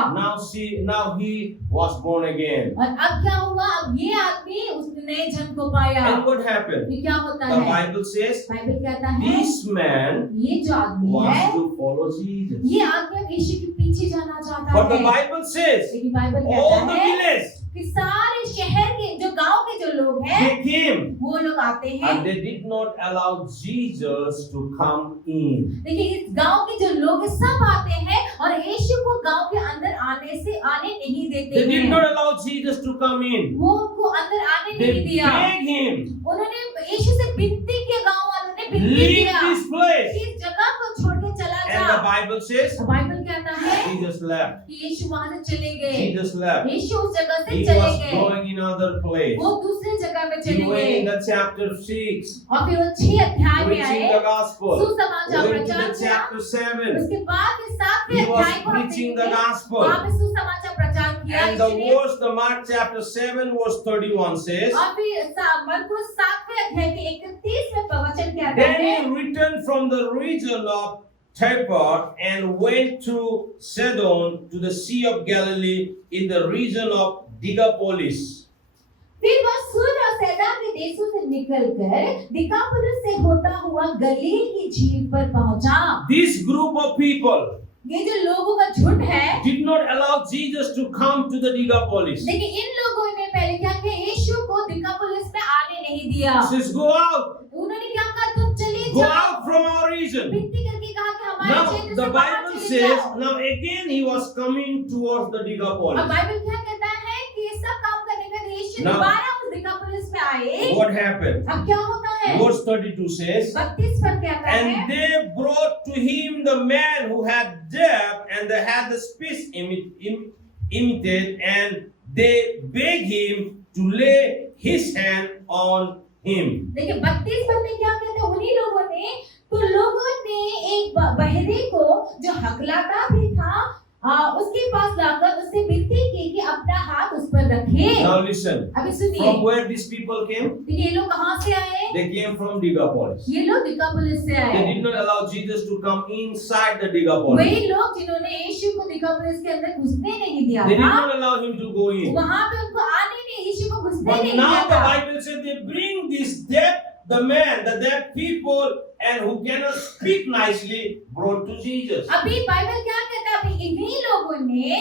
Now he was born again. और अब क्या हुआ, अब ये आदमी उसने नए जन्म को पाया। And what happened? ये क्या होता The है, Bible says बाइबल कहता है this man ये जो आदमी wants है to follow Jesus. ये आदमी अब यीशु के पीछे जाना चाहता But the है। Bible says लेकिन बाइबल all कहता the है village कि सारे शहर के जो गांव के जो लोग हैं they came वो लोग आते हैं। and they did not allow Jesus to come in. देखिए इस गांव के जो लोग हैं सब आते हैं और यीशु को गांव के अंदर आने नहीं देते They did हैं। not allow Jesus to come in. वो उनको अंदर आने They नहीं दिया। begged him, उन्होंने यीशु से विनती की, गांव वालों ने विनती leave किया this place. कि इस जगह को छोड़ के चला जा। And the Bible says तो बाइबल कहता है Jesus left. कि यीशु वहां से चले गए। Jesus left. यीशु उस जगह से He चले was गए, going in other place. वो दूसरे जगह पे He चले went गए in the chapter 6, और फिर वो 6 अध्याय में preaching आए, the gospel. सुसमाचार Went to प्रचार the किया। chapter 7. उसके बाद फिर 7वें He was अध्याय को हम preaching the देखेंगे, gospel. वहाँ पे सुसमाचार प्रचार किया And the यीशु ने। verse, the Mark chapter 7 verse 31 says, और फिर मरकुस 7वें अध्याय के 31वें वचन कहता Then है, he returned from the region of Typar and went to Sidon to the Sea of Galilee in the region of Decapolis. फिर वह सूर और सैदा के देशों से निकलकर दिकापुलिस से होता हुआ गलील की झील पर पहुंचा। This group of people ये जो लोगों का झुंड है did not allow Jesus to come to the Decapolis. लेकिन इन लोगों ने पहले क्या किया, यीशु को दिकापुलिस में आने नहीं दिया। Says, go out, उन्होंने क्या कहा, तुम चले go जाओ। out from our region. विनती करके कहा कि हमारे Now क्षेत्र the से बाहर Bible चले says, जाओ। now again he was coming towards the अब Decapolis. बाइबल क्या कहता है कि ये सब काम करने के बाद यीशु Now- दोबारा उस दिकापुलिस में आए। What happened? अब क्या होता है, Verse 32 says, 32 पर क्या कहता है, and they brought to him the man who had deaf and they had the speech imitated, and they begged him to lay his hand on him. देखिए 32 पद में क्या कहते हैं, उन्हीं लोगों ने, तो लोगों ने एक बहरे को जो हकलाता भी था उसके पास लाकर उससे विनती की कि अपना हाथ उस पर रखे। Now listen, अभी सुनिए, from where these people came? तो ये लोग कहाँ से आए? They came from Decapolis. ये लोग दिकापुलिस से They आए। did not allow Jesus to come inside the Decapolis. वही लोग जिन्होंने यीशु को दिकापुलिस के अंदर घुसने नहीं दिया They did था, not allow him to go in. वहाँ पे उनको आने नहीं, यीशु को घुसने But नहीं now दिया the था। Bible says they bring this deaf, the man, the deaf people, and who cannot speak nicely, brought to Jesus. अभी बाइबल क्या कहता है, अभी इन्हीं लोगों ने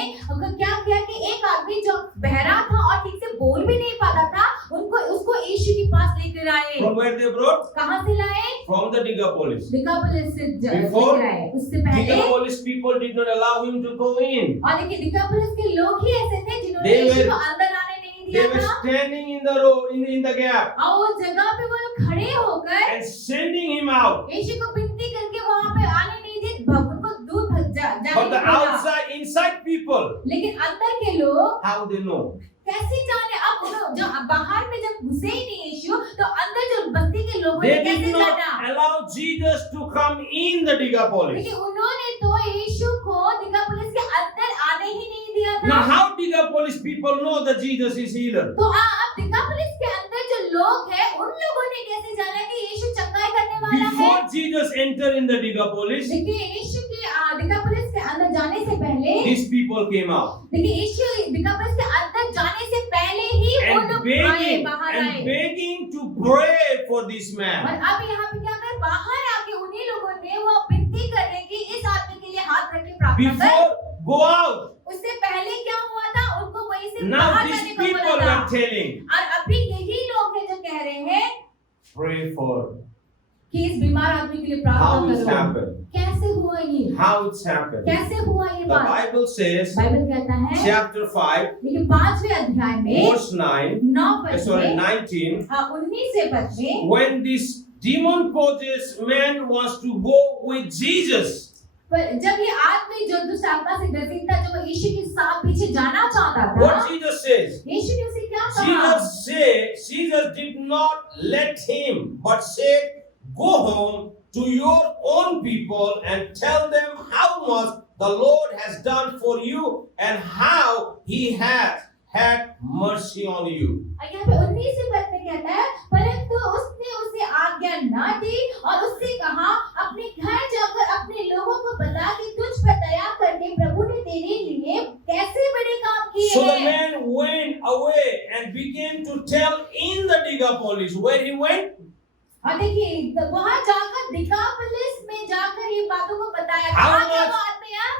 क्या किया कि एक आदमी जो बहरा था और ठीक से बोल भी नहीं पाता था, उनको उसको यीशु के पास लेकर आए। From where they brought? कहाँ से लाए? From the Decapolis. दिकापुलिस से Before, लेकर आए। उससे पहले, Decapolis people did not allow him to go in. और देखिए दिकापुलिस के लोग ही ऐसे थे जिन्होंने They यीशु were- को अंदर आने नहीं They दिया were था, standing in the row, in the gap, और उस जगह पे वो लोग खड़े होकर and sending him out. यीशु को विनती करके वहाँ पे आने नहीं दिए, उनको दूर जाने But the को बोला। outside, inside people, लेकिन अंदर के लोग how they know? कैसे जाने, अब जो बाहर में जब घुसे ही नहीं यीशु, तो अंदर जो बस्ती के लोगों ने They कैसे did not जाना? allow Jesus to come in the Decapolis. लेकिन उन्होंने तो यीशु को दिकापुलिस के अंदर आने ही नहीं दिया Now, था। how Decapolis people know that Jesus is healer? तो आप दिकापुलिस के अंदर जो लोग हैं, उन लोगों ने कैसे जाना कि यीशु चंगाई करने वाला है? Before Jesus entered in the Decapolis, देखिए यीशु के दिकापुलिस के अंदर जाने से पहले, these people came out देखिए यीशु दिकापुलिस के अंदर जाने से पहले ही वो and लोग आए, बाहर आए। begging to pray for this और man. अब यहाँ पे क्या कर, बाहर आके उन्हीं लोगों ने वो विनती कर रहे कि इस आदमी के लिए हाथ रख के प्रार्थना कर। Before, go out. उससे पहले क्या हुआ था, उनको वहीं से Now बाहर these जाने को people बोला था। were telling, और अभी यही लोग हैं जो कह रहे हैं pray for. कि इस बीमार आदमी के लिए How प्रार्थना it's करो। happened? कैसे हुआ ये? How it's happened? कैसे हुआ ये The बात? Bible says, बाइबल कहता है, chapter 5, लेकिन 5वें अध्याय में verse 9, 9 पद sorry, में 19, 19 पद में, when this demon possessed man wants to go with Jesus, पर जब ये आदमी जो दुष्ट आत्मा से ग्रसित था, जो यीशु के साथ पीछे जाना चाहता था, what Jesus says? यीशु ने उसे क्या कहा? Jesus did not let him, but said, go home to your own people and tell them how much the Lord has done for you and how he has had mercy on you. यहाँ पे 19 पद में कहता है, परंतु उसने उसे आज्ञा न दी और उससे कहा, अपने घर जाकर अपने लोगों को बता कि तुझ पर दया करके प्रभु ने तेरे लिए कैसे बड़े काम किए So the हैं। man went away and began to tell in the Decapolis. Where he went? और देखिए वहाँ जाकर दिकापुलिस में जाकर ये बातों को बताया। How कहाँ गया much- वो आदमी?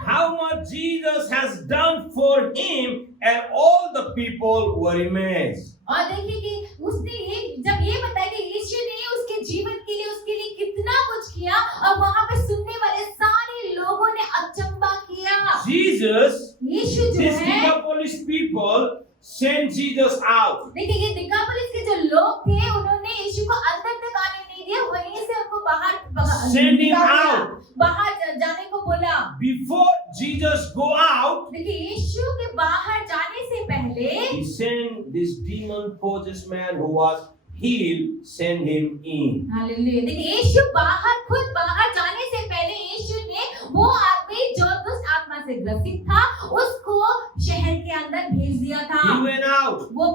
How much Jesus has done for him, and all the people were amazed. और देखिए कि उसने ये जब ये बताया कि यीशु ने उसके जीवन के लिए उसके लिए कितना कुछ किया, और वहाँ पे सुनने वाले सारे लोगों ने अचंभा किया। Jesus, यीशु जो these है, Decapolis people sent Jesus out. देखिए ये दिकापुलिस के जो लोग थे, उन्होंने यीशु को अंदर तक आने नहीं दिया, वहीं से उनको बाहर Send him निकाल दिया, out. बाहर जाने को बोला। Before Jesus go out, देखिए यीशु के बाहर जाने से पहले he sent this demon-possessed man who was healed, send him in. Hallelujah, देखिए यीशु बाहर खुद बाहर जाने से पहले यीशु ने वो आदमी जो दुष्ट आत्मा से ग्रसित था, उसको शहर के अंदर भेज दिया था। He went out, वो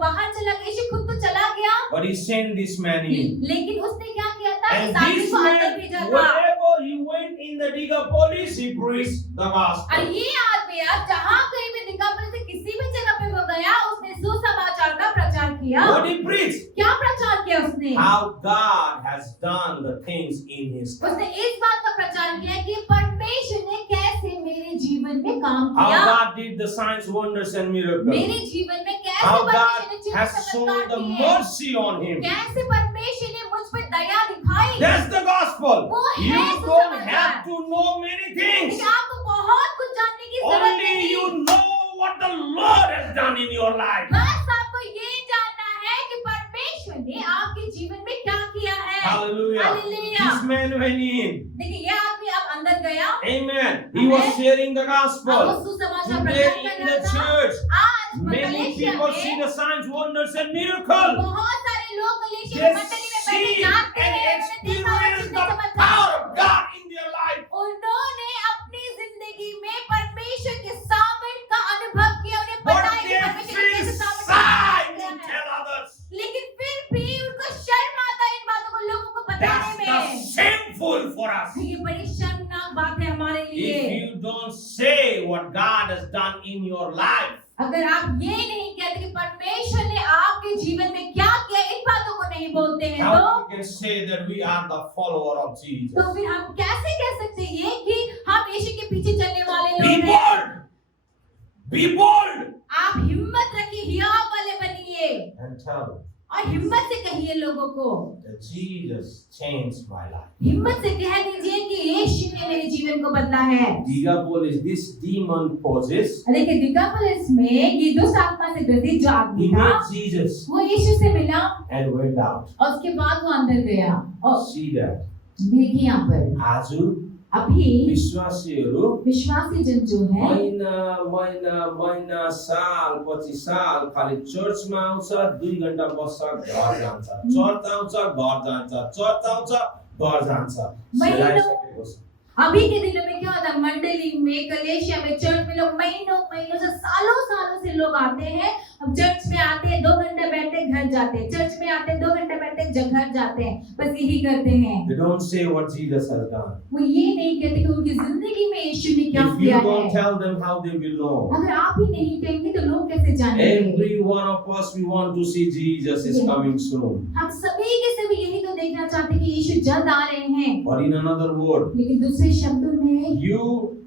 बाहर चला गया, यीशु खुद तो चला गया, but he sent this man in. लेकिन उसने क्या किया था, And इस आदमी this को अंदर man, भेजा था। wherever he went in the Decapolis, he preached the gospel. और ये आदमी अब जहाँ कहीं भी दिकापुलिस से किसी भी जगह पे वो गया, उसने सुसमाचार का प्रचार किया। What he preached? क्या प्रचार किया उसने? How God has done the things in his life. उसने इस बात का प्रचार किया कि परमेश्वर ने कैसे मेरे जीवन में काम How किया, God did the signs, wonders and miracles. मेरे जीवन में कैसे How परमेश्वर ने God चिन्ह has shown चमत्कार the किए, mercy on him. कैसे परमेश्वर ने मुझ पर दया दिखाई। That's the gospel. वो है You don't सुसमाचार। have to know many things. लेकिन आपको बहुत कुछ जानने की जरूरत Only नहीं। you know what the Lord has done in your life. बस आपको ये जानना है कि परमेश्वर ने आपके जीवन में क्या किया है। Hallelujah. Hallelujah. This man went in. देखिए ये आदमी अब अंदर गया, Amen. He was Amen. sharing the अब वो gospel. सुसमाचार Today प्रचार in कर the रहा था। church, आज many मलेशिया people see में the signs, wonders and miracles. बहुत सारे लोग मलेशिया They में मंडली में बैठे see जानते and हैं, उन्होंने देखा और experience चिन्ह the चमत्कार। power of God in their life. उन्होंने अपनी जिंदगी में परमेश्वर के सामर्थ का अनुभव किया, उन्हें But पता है कि they परमेश्वर ने feel कैसे सामर्थ shy का to काम किया है। tell others. लेकिन फिर भी उनको शर्म आता है इन बातों को लोगों को बताने That's में। the shameful for us. ये बड़ी शर्मनाक बात है हमारे लिए। If you don't say what God has done in your life, अगर आप ये नहीं कहते कि परमेश्वर ने आपके जीवन में क्या किया, इन बातों को नहीं बोलते हैं, how तो we can say that we are the follower of Jesus? तो फिर हम कैसे कह सकते हैं ये कि हम यीशु के पीछे चलने वाले Be लोग हैं। bold. Be bold. आप हिम्मत रखिए, हियाव वाले बनिए And tell them और हिम्मत से कहिए लोगों को, that Jesus changed my life. हिम्मत से कह दीजिए कि यीशु ने मेरे जीवन को बदला है। Decapolis, this demon possessed, देखिए दिकापुलिस में ये दुष्ट आत्मा से ग्रसित जो आदमी he था, met Jesus वो यीशु से मिला and went out. और उसके बाद वो अंदर गया। और See that. देखिए यहाँ पर आज अभी विश्वासीहरू विश्वासी जन जो है महिना साल पछि साल खाली चर्चमा आउँछ 2 घण्टा बस्छ घर जान्छ, चर्च आउँछ घर जान्छ, चर्च आउँछ घर जान्छ, सेलाइसकेको छ। अभी के दिनों में क्या होता है, मंडली में कलेशिया में चर्च में लोग महीनों महीनों से सालों सालों से लोग आते हैं। अब चर्च में आते हैं 2 घंटे बैठते घर जाते हैं, चर्च में आते हैं 2 घंटे बैठते घर जाते हैं, बस यही करते हैं। They don't say what Jesus has done. वो ये नहीं कहते कि उनकी जिंदगी में यीशु ने क्या If किया you don't है। tell them, how they will know? अगर आप ही नहीं कहेंगे तो लोग कैसे जानेंगे। Every one of us, we want to see Jesus is Yeah. coming soon. हम सभी के सभी यही तो देखना चाहते हैं कि यीशु जल्द आ रहे हैं। But in another word, लेकिन दूसरे शब्दों में you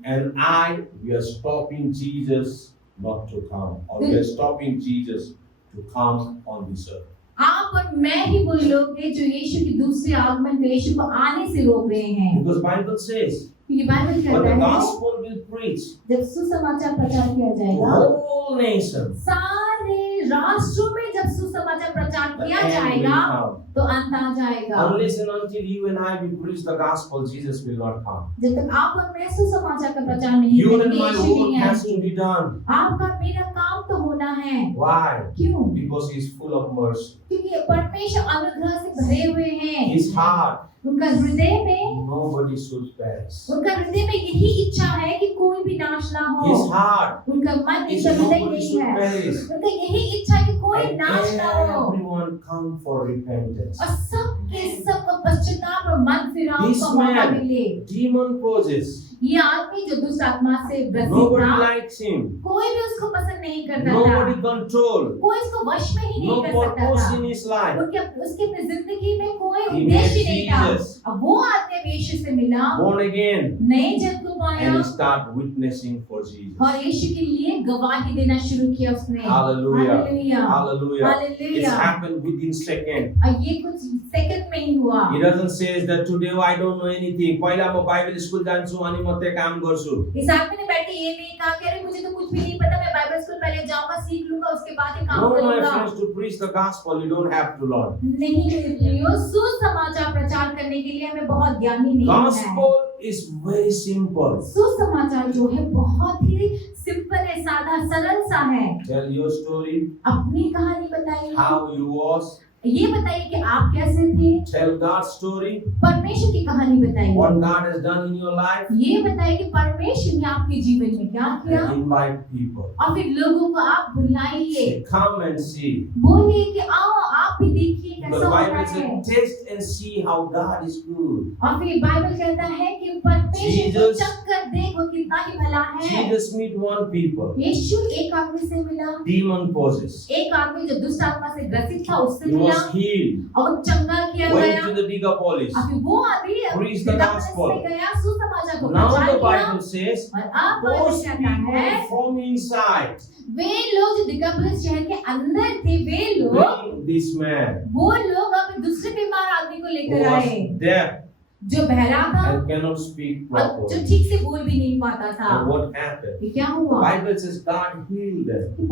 and I, we are stopping Jesus not to come, or we are stopping Jesus to come on this earth. आप और मैं ही वो लोग हैं जो यीशु की दूसरे आगमन को, यीशु को आने से रोक रहे हैं। Because Bible says, क्योंकि बाइबल when कहता the है gospel will preach जब सुसमाचार प्रचार किया to जाएगा, whole nation, सारे राष्ट्रों में जब सुसमाचार प्रचार the किया end will जाएगा come. तो अंत आ जाएगा। Unless and until you and I will preach the gospel, Jesus will not come. जब तक आप और मैं सुसमाचार का प्रचार नहीं You and करेंगे, my यीशु work नहीं has to आएंगे। be done. आपका मेरा काम तो होना है। Why? क्यों? Because He is full of mercy. क्योंकि परमेश्वर अनुग्रह से भरे हुए हैं। His heart, उनका हृदय में nobody should perish. उनका हृदय में यही इच्छा है कि कोई भी नाश ना हो। His heart उनका मन is इस हृदय nobody नहीं should है। perish. उनका यही इच्छा है कि कोई And नाश ना हो everyone come for repentance. और सबके सबको पश्चाताप और मन फिराव This का मौका man, मिले। demon possessed. ये आदमी जो दुष्ट आत्मा से ग्रसित Nobody था, likes him. कोई भी उसको पसंद नहीं करता Nobody था, control. कोई इसको वश में ही No नहीं कर सकता purpose था। in his life. उसके अपनी जिंदगी में कोई He उद्देश्य met नहीं था। Jesus. अब वो आदमी अब यीशु से मिला, Born again. नए जन्म को पाया And he start witnessing for Jesus. और यीशु के लिए गवाही देना शुरू किया उसने। Hallelujah. Hallelujah, Hallelujah. It's hallelujah. happened within second. और ये कुछ सेकंड में ही हुआ। He doesn't say that today I don't know anything. पहिला म बाइबल स्कुल जान्छु अनि म त्यहाँ काम गर्छु। इस आदमी ने बैठ के ये नहीं कहा कि अरे मुझे तो कुछ भी नहीं पता, मैं बाइबल स्कूल पहले जाऊंगा, सीख लूंगा, उसके बाद ही काम No, my करूंगा। friends, to preach the gospel, you don't have to learn. नहीं मेरे प्रियो, सुसमाचार प्रचार करने के लिए हमें बहुत ज्ञानी नहीं होना है। Gospel is very simple. सुसमाचार जो है बहुत ही सिंपल है, सादा सरल सा है। Tell your story, अपनी कहानी बताइए, how you was, ये बताइए कि आप कैसे थे। Tell God's story, परमेश्वर की कहानी बताइए। what God has done in your life, ये बताइए कि परमेश्वर ने आपके जीवन में क्या किया, and invite people. और फिर लोगों को आप बुलाइए, Say, come and see. बोलिए कि आओ आप भी देखिए The कैसा होता Bible है। says, taste and see how God is good. और फिर बाइबल कहता है कि परमेश्वर को Jesus- चखकर देख वो कितना ही भला है। Jesus meet one people, यीशु एक आदमी से मिला, demon possessed. एक आदमी जो दुष्ट आत्मा से ग्रसित था उससे He मिला was healed. और चंगा किया Went गया। to the Decapolis. अभी वो आदमी Preach the दिकापुलिस gospel. में गया, सुसमाचार को Now प्रचार the किया। Bible says, और अब बाइबल those कहता है people from inside वे लोग जो दिकापुलिस शहर के अंदर थे, वे लोग bring this man वो लोग अब दूसरे बीमार आदमी को who लेकर was आए deaf जो बहरा था and cannot speak और जो properly. ठीक से बोल भी नहीं पाता था। And what happened? ये क्या The हुआ? Bible says God healed them. कि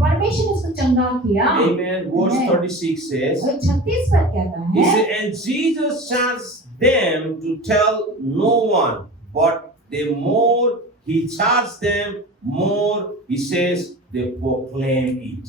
परमेश्वर ने उसको चंगा किया। Amen. Verse 36 says, और 36 पर कहता He है, said, and Jesus charged them to tell no one, but the more he charged them, more he says they proclaim it.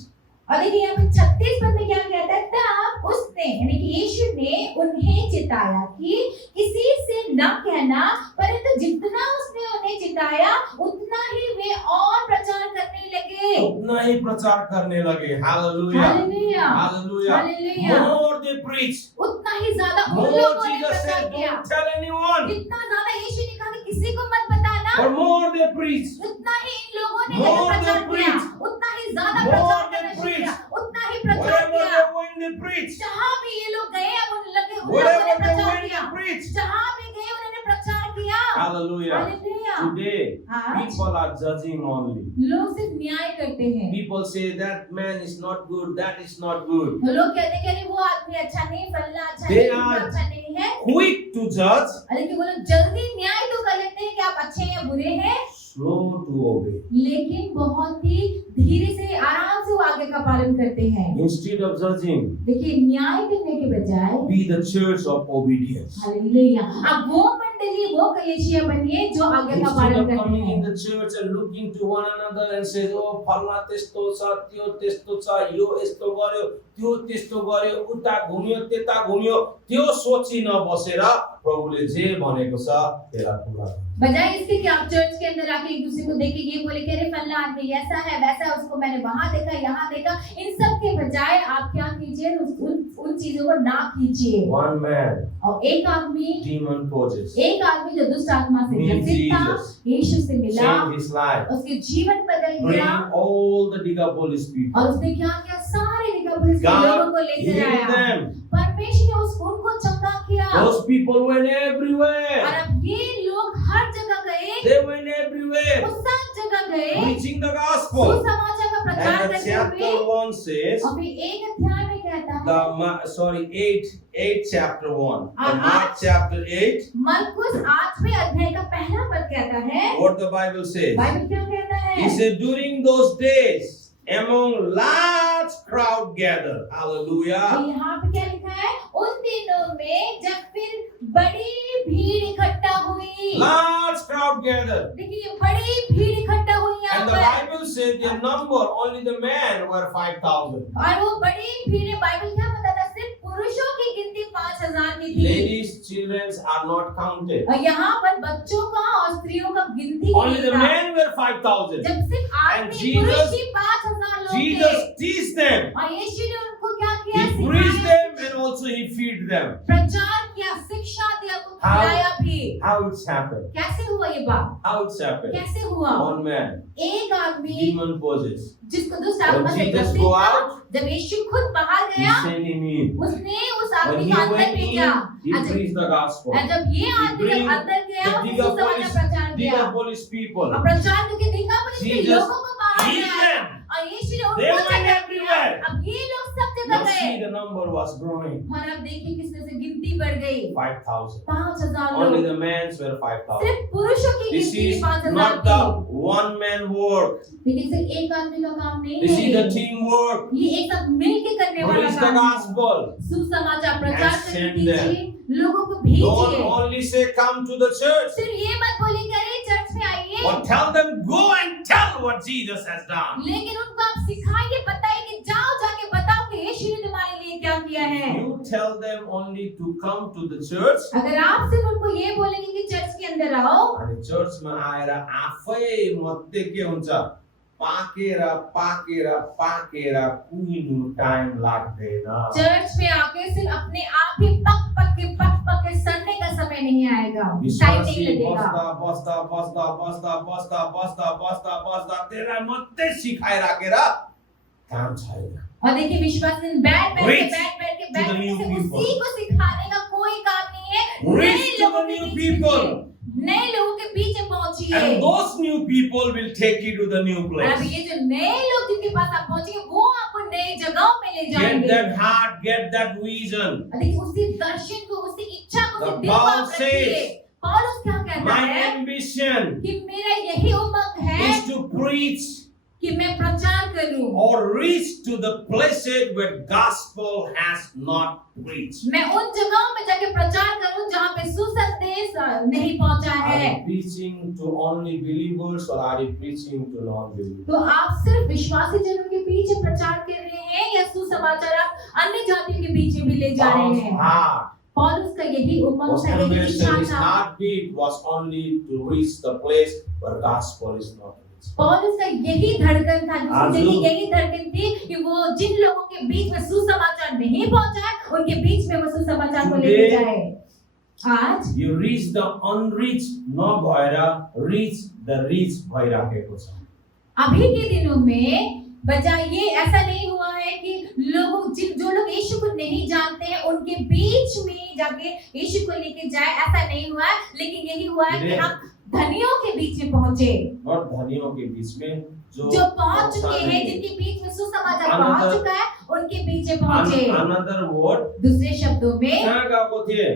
और देखिए यहाँ पे 36 पद में क्या कहता है, तब उसने यानी कि यीशु ने उन्हें चिताया कि किसी से न कहना, परंतु जितना उसने उन्हें चिताया उतना ही वे और प्रचार करने लगे। उतना ही प्रचार करने लगे. Hallelujah. Hallelujah, Hallelujah. Hallelujah. More they preach. उतना ही ज्यादा उन More लोगों ने Jesus प्रचार said, किया। don't tell anyone. जितना ज्यादा यीशु ने कहा कि किसी को मत बताना, But more they preach. उतना ही इन लोगों ने More प्रचार they किया, preach. उतना ही ज्यादा More प्रचार they करना शुरू preach. किया, उतना ही प्रचार Wherever किया। they went, they preach. जहाँ भी ये लोग गए अब उन लोगों ने Wherever they प्रचार went, किया, they preach. जहाँ भी गए उन्होंने प्रचार किया। Hallelujah. हालेलुया। Today, आज people are judging only. लोग सिर्फ न्याय करते हैं। People say that man is not good, that is not good. तो लोग कहते हैं कि अरे वो आदमी अच्छा नहीं, फलना अच्छा They नहीं, वो are- अच्छा नहीं है। Quick to judge, अरे कि वो लोग जल्दी न्याय तो कर लेते हैं कि आप अच्छे हैं बुरे हैं, slow to obey. लेकिन बहुत ही धीरे से आराम से वो आगे का पालन करते हैं। Instead of judging, देखिए न्याय करने के बजाय be the church of obedience. Hallelujah, अब वो मंडली वो कलीसिया बनिए जो आगे का Instead पालन of करते coming in हैं। the church and looking to one another and says, oh, फलना त्यस्तो छ, त्यो त्यस्तो छ, यो यस्तो गर्यो, त्यो त्यस्तो गर्यो, उता घुम्यो, त्यता घुम्यो, त्यो सोची नबसेर प्रभुले जे भनेको छ त्यसलाई पुरा गर्नु। बजाय इसके कि आप चर्च के अंदर आके एक दूसरे को देख के ये बोले कि अरे फलना आदमी ऐसा है वैसा है, उसको मैंने वहां देखा यहाँ देखा, इन सब के बजाय आप क्या कीजिए, उन चीजों को ना कीजिए। One man, और एक आदमी demon possessed, एक आदमी जो दुष्ट आत्मा से meet ग्रसित था, Jesus, यीशु से मिला, changed his life, उसके जीवन बदल bring गया all the Decapolis people, और उसने क्या किया, सारे निकापुलिस के God लोगों को लेकर healed आया। them. परमेश्वर ने उनको चंगा किया। Those people went और everywhere. अब ये लोग हर जगह गए, They went everywhere, वो सब जगह गए, preaching the gospel. सुसमाचार का प्रचार And the करते chapter हुए। 1 says, और फिर एक अध्याय में कहता है, 8 chapter 1. The हाँ, Mark chapter 8, मरकुस 8वें अध्याय का पहला पद कहता है, what the Bible says. Bible क्या कहता He है? said, during those days, among large crowd gathered. Hallelujah. तो यहाँ पे क्या लिखा है? उन दिनों में जब फिर बड़ी भीड़ इकट्ठा हुई। Large crowd gathered. देखिए बड़ी भीड़ इकट्ठा हुई यहाँ And the पर। Bible said the number, only the men were 5,000. और वो बड़ी भीड़, बाइबल क्या बताता है? सिर्फ पुरुषों की गिनती 5,000 की थी। Ladies, children are not counted. और यहाँ पर बच्चों का और स्त्रियों का गिनती Only the नहीं था। men were 5,000. जब सिर्फ And आदमी Jesus- पुरुष ही 5,000 लोग Jesus थे। teach them. और यीशु ने उनको क्या किया? He preached सिखाया, them and also he feed them. प्रचार किया, शिक्षा दिया, उनको How- खिलाया भी। How it's happened? कैसे हुआ ये बात? How it's happened? कैसे हुआ? One man, एक आदमी demon possessed. जिसको दुष्ट When आत्मा से Jesus ग्रसित go था, out, जब यीशु खुद बाहर he गया, sent him in. उसने उस When आदमी he को अंदर went भेजा। in, he और जब- preached the gospel. और जब ये आदमी bring जब अंदर गया, The उसने सुसमाचार प्रचार किया। Decapolis people. और प्रचार करके दिकापुलिस के Jesus लोगों को बाहर healed लाया। them. और यीशु ने They उनको went चंगा किया। everywhere. अब ये लोग सब जगह Now गए see, the number was growing. और अब देखिए किसने से गिनती बढ़ गई, 5,000. 5,000 Only लोग। the men were 5,000. सिर्फ पुरुषों की This गिनती is 5,000 not की। the one man work. लेकिन सिर्फ एक आदमी का काम नहीं This is the है, teamwork. ये एक साथ मिलके करने वाला Preach the काम है। gospel. सुसमाचार प्रचार And करके send them. दीजिए, लोगों को Don't भेजिए। only say come to the church, सिर्फ ये मत बोलिए कि अरे चर्च में आइए, but tell them go and tell what Jesus has done. लेकिन उनको आप सिखाइए, बताइए कि जाओ जाके बताओ कि यीशु ने तुम्हारे लिए क्या tell them only to come to the church, अगर आप सिर्फ उनको ये बोलेंगे कि चर्च के अंदर आओ, अनि चर्चमा आएर आफै मध्ये के हुन्छ पाकेर पाकेर पाकेर कुहिनु टाइम लाग्दैन। चर्च में आके सिर्फ अपने आप ही पक के सड़ने का समय नहीं आएगा, टाइम नहीं विश्वासी लगेगा। बस्दा बस्दा बस्दा बस्दा बस्दा बस्दा बस्दा बस्दा त्यसलाई मात्रै सिकाइराखेर काम छैन। और देखिए विश्वास बैठ Reach के to the new से people. उसी को सिखाने का कोई काम नहीं है। Reach नए to लोगों the के new बीच people. में, नए लोगों के बीच में पहुंचिए। And those new people will take you to the new अब place. ये जो नए लोग जिनके पास आप पहुंचेंगे वो आपको नई जगहों में ले Get जाएंगे। that heart, get that vision. और देखिए उसी दर्शन को, उसी इच्छा को, The उसी दिल को Paul आप रखिए। says, पौलुस क्या कहता My है ambition कि मेरा यही उमंग है is to preach कि मैं प्रचार करूं, or reach to the places where gospel has not reached. मैं उन जगहों में जाके प्रचार करूं जहां पे सुसंदेश नहीं पहुंचा Are है। you preaching to only believers or are you preaching to non-believers? तो आप सिर्फ विश्वासी जनों के बीच में प्रचार कर रहे हैं या सुसमाचार आप अन्य जातियों के बीच में भी ले जा रहे Paul's हैं? heart पौलुस का यही उमंग was था, यही ambition, इच्छा his था। heartbeat was only to reach the place where gospel is not reached. पौलुस का यही धड़कन था, आजू। जिसकी यही धड़कन थी कि वो जिन लोगों के बीच में सुसमाचार नहीं पहुंचा है, उनके बीच में वो सुसमाचार को लेके Today, जाए। आज You reach the unreached नभएर reach the reach भइराखेको छ। अभी के दिनों में बजाय ये ऐसा नहीं हुआ है कि जो लोग यीशु को नहीं जानते हैं उनके बीच में जाके यीशु को लेके जाए, ऐसा नहीं हुआ है, लेकिन यही हुआ है कि हम धनियों के बीच में पहुंचे, और धनियों के बीच में जो पहुंच चुके हैं, जिनके बीच में सुसमाचार पहुंच चुका है, उनके बीच में पहुंचे। Another word, दूसरे शब्दों में कहाँ गएको थिए?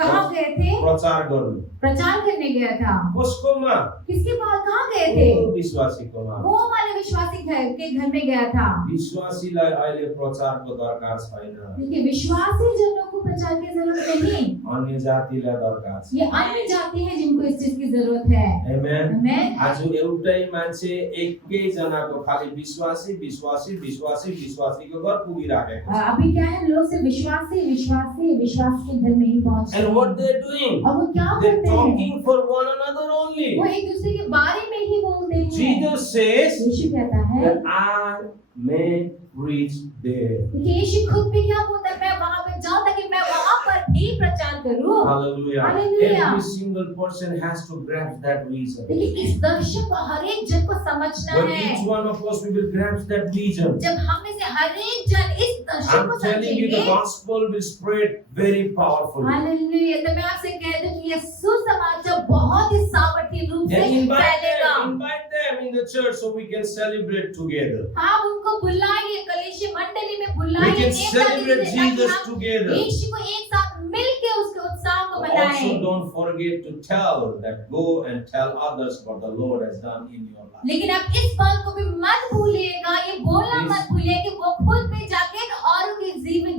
कहाँ गए थे? प्रचार गर्नु। प्रचार करने गया था। कसकोमा? किसके पास? कहाँ गए थे? वो विश्वासीकोमा। वो वाले विश्वासी के घर में गया था। विश्वासीलाई अहिले प्रचारको दरकार छैन। देखिए विश्वासी जनों को प्रचार की जरूरत नहीं, अन्य जातिलाई दरकार छ। ये अन्य जाति है जिनको इस चीज की जरूरत है। आमेन। आमेन। आज एउटै मान्छे एकै जनाको खाली विश्वासी विश्वासी विश्वासी विश्वासीको घर पुगिराखेको छ। अभी क्या है, लोग से विश्वासी विश्वासी विश्वास के घर में ही पहुंचे। And what they are doing? और वो क्या They are करते हैं? talking for one another only. वो एक दूसरे के बारे में ही बोलते हैं। Jesus says यीशु कहता है, that I may reach there. देखिए यीशु खुद भी क्या बोलता है, मैं वहां पे जाऊं ताकि मैं वहां पर भी प्रचार करूं। Hallelujah. Hallelujah. Every single person has to grasp that vision. देखिए इस दर्शन को हर एक जन को समझना When है। each one of us we will grasp that vision. जब हम में से हर एक जन इस दर्शन I'm को telling you, the समझेंगे, gospel will spread very powerfully. Hallelujah, तो मैं आपसे कह दूं कि ये सुसमाचार बहुत ही सामर्थ्य रूप से Then फैलेगा। invite them in the church so we can celebrate together. आप उनको बुलाइए, कलीसिया मंडली में We बुलाइए, can एक साथ celebrate ताकि हम Jesus together. यीशु को एक साथ मिलके उसके उत्साह को Also, मनाएं। don't forget to tell that go and tell others what the Lord has done in your life. लेकिन आप इस बात को भी मत भूलिएगा, ये बोलना Please. मत भूलिए कि वो खुद पे जाके और उनके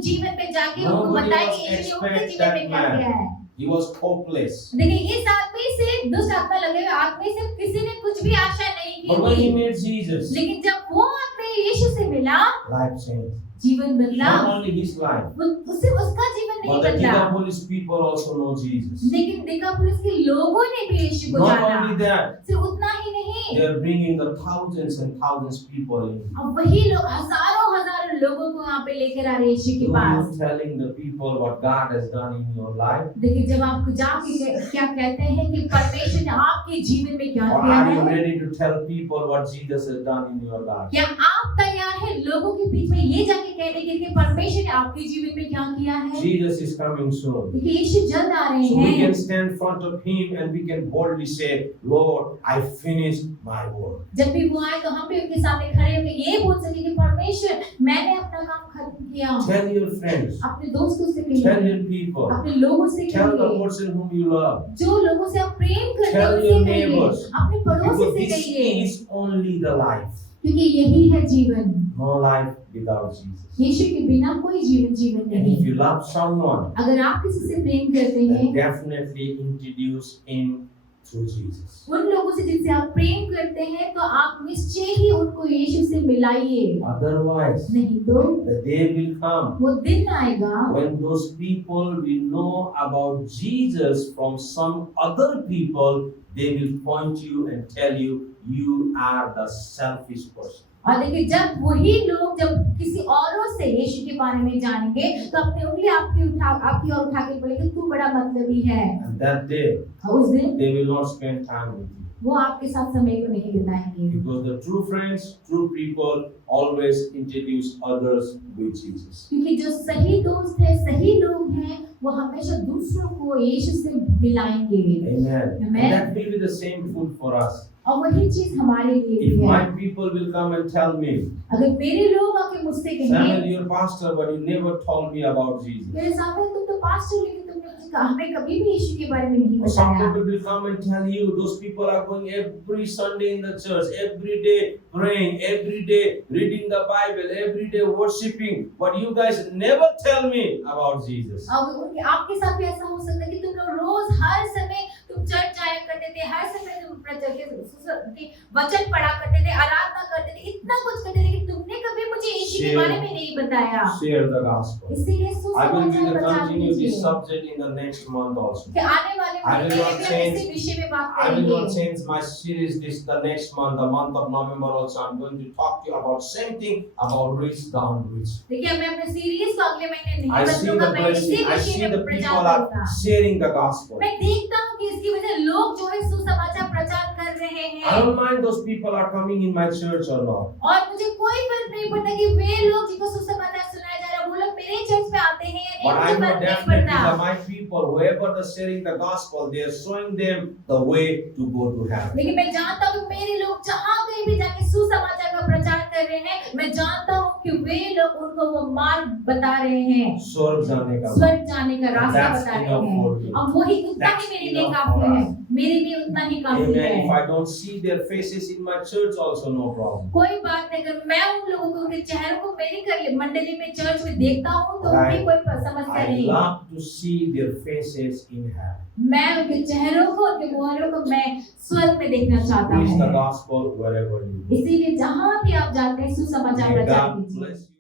जीवन पे जाके उनको Nobody बताए was कि यीशु ने उनके expect जीवन में that क्या man. किया है। He was hopeless. देखिए इस आदमी से दुष्ट आत्मा लगे हुए आदमी से किसी ने कुछ भी आशा नहीं But when की he थी, met Jesus, लेकिन जब वो आदमी यीशु से मिला, life changed. जीवन बदला। Not only his life, उससे उसका जीवन नहीं but the बदला, Decapolis people also know Jesus. लेकिन देकापुलिस के लोगों ने भी यीशु को Not जाना। only that, सिर्फ उतना ही नहीं, they are bringing the thousands and thousands people in. अब वही लोग हजारों हजारों लोगों को यहाँ पे लेकर आ रहे हैं यीशु के You pass. are telling the people what God has done in your life, देखिए जब आप जाके क्या कहते हैं कि परमेश्वर ने आपके जीवन में क्या or किया are you है, ready to tell people what Jesus has done in your life? क्या आप तैयार हैं लोगों के बीच में ये जाके कहने के लिए परमेश्वर ने आपके जीवन में क्या किया है? Jesus is coming soon. देखिए यीशु जल्द आ रहे So we हैं। can stand in front of Him and we can boldly say, Lord, I finished my work. जब भी वो आए तो हम भी उनके सामने खड़े होकर ये बोल सके कि परमेश्वर मैंने अपना काम खत्म किया। Tell your friends, अपने दोस्तों से tell कहिए, your people, अपने लोगों से tell the कहिए, person whom you love. जो लोगों से आप प्रेम करते हैं Tell उनसे your कहिए, neighbors. अपने पड़ोसी Because से this कहिए, is only the life. क्योंकि यही है जीवन। No life without Jesus. यीशु के बिना कोई जीवन And नहीं। if you love someone, अगर आप किसी से प्रेम करते then हैं definitely introduce him through Jesus. उन लोगों से जिनसे आप प्रेम करते हैं तो आप निश्चय ही उनको यीशु से मिलाइए, Otherwise, नहीं तो the day will come वो दिन आएगा when those people will know about Jesus from some other people. They will point you and tell you, you are the selfish person. और देखिए जब वही लोग जब किसी औरों से यीशु के बारे में जानेंगे तो अपनी उंगली आपकी ओर उठा के बोलेंगे तू बड़ा मतलबी है। And that day, और उस दिन they will not spend time with you. वो आपके साथ समय को नहीं बिताएंगे, Because the true friends, true people always introduce others with Jesus. क्योंकि जो सही दोस्त है, सही लोग हैं, वो हमेशा दूसरों को यीशु से मिलाएंगे। Amen. Amen. And that will be the same food for us. और वही चीज हमारे लिए If भी है। my people will come and tell me, अगर मेरे लोग आके मुझसे कहें, Samuel, you're pastor, but you never told me about Jesus. मेरे सामने तुम तो पास्टर लेकिन तुमने मुझे हमें कभी भी यीशु के बारे में नहीं Or some बताया। people will come and tell you, those people are going every Sunday in the church, every day praying, every day reading the Bible, every day worshiping, but you guys never tell me about Jesus. और आपके साथ भी ऐसा हो सकता है कि तुम लोग रोज हर समय तुम चर्च जाया करते थे, हर समय तुम के वचन पढ़ा करते थे, आराधना करते थे, इतना कुछ करते थे, लेकिन तुमने कभी मुझे यीशु के बारे में नहीं बताया। Share the gospel. इसीलिए I will be सुसमाचार to प्रचार continue this कीजिए subject in the next month also. कि आने वाले I will महीने not में भी change- इसी विषय में बात I will not करेंगे। change my series this the next month, the month of November also. I'm going to talk to you about same thing about rich the unrich. देखिए मैं अपने सीरीज को अगले महीने नहीं I see बदलूंगा, the मैं इसी blessing. I विषय see में the people प्रचार are करूंगा। sharing the gospel. मैं देखता हूँ कि इसकी वजह लोग जो है सुसमाचार प्रचार कर रहे I हैं don't mind those people are coming in my church or not. और मुझे कोई फर्क नहीं पड़ता कि वे लोग जिनको सुसमाचार सुनाया जा रहा है वो लोग मेरे चर्च में आते हैं या But I नहीं, मुझे know फर्क नहीं definitely पड़ता। that my people, whoever is sharing the gospel, they are showing them the way to go to heaven. लेकिन मैं जानता हूँ कि मेरे लोग जहाँ कहीं भी जाके सुसमाचार का प्रचार कर रहे हैं, मैं जानता हूँ कि वे लोग उनको वो मार्ग बता रहे हैं, स्वर्ग जाने का स्वर्ग जाने का रास्ता That's बता रहे enough for हैं। you. अब वही उतना That's ही मेरे लिए enough काफी for है, us. मेरे लिए उतना ही काफी Amen. है। If I don't see their faces in my church, also no problem. कोई बात नहीं, अगर मैं उन लोगों को उनके चेहरों को मेरी मंडली में चर्च में देखता हूँ तो Right. भी कोई समस्या I नहीं। love to see their faces in heaven. मैं उनके चेहरों को, उनके मुहारों को मैं स्वर्ग में देखना चाहता Preach the हूँ। gospel wherever you go. इसीलिए जहाँ भी आप जाते हैं सुसमाचार May प्रचार God कीजिए। bless you.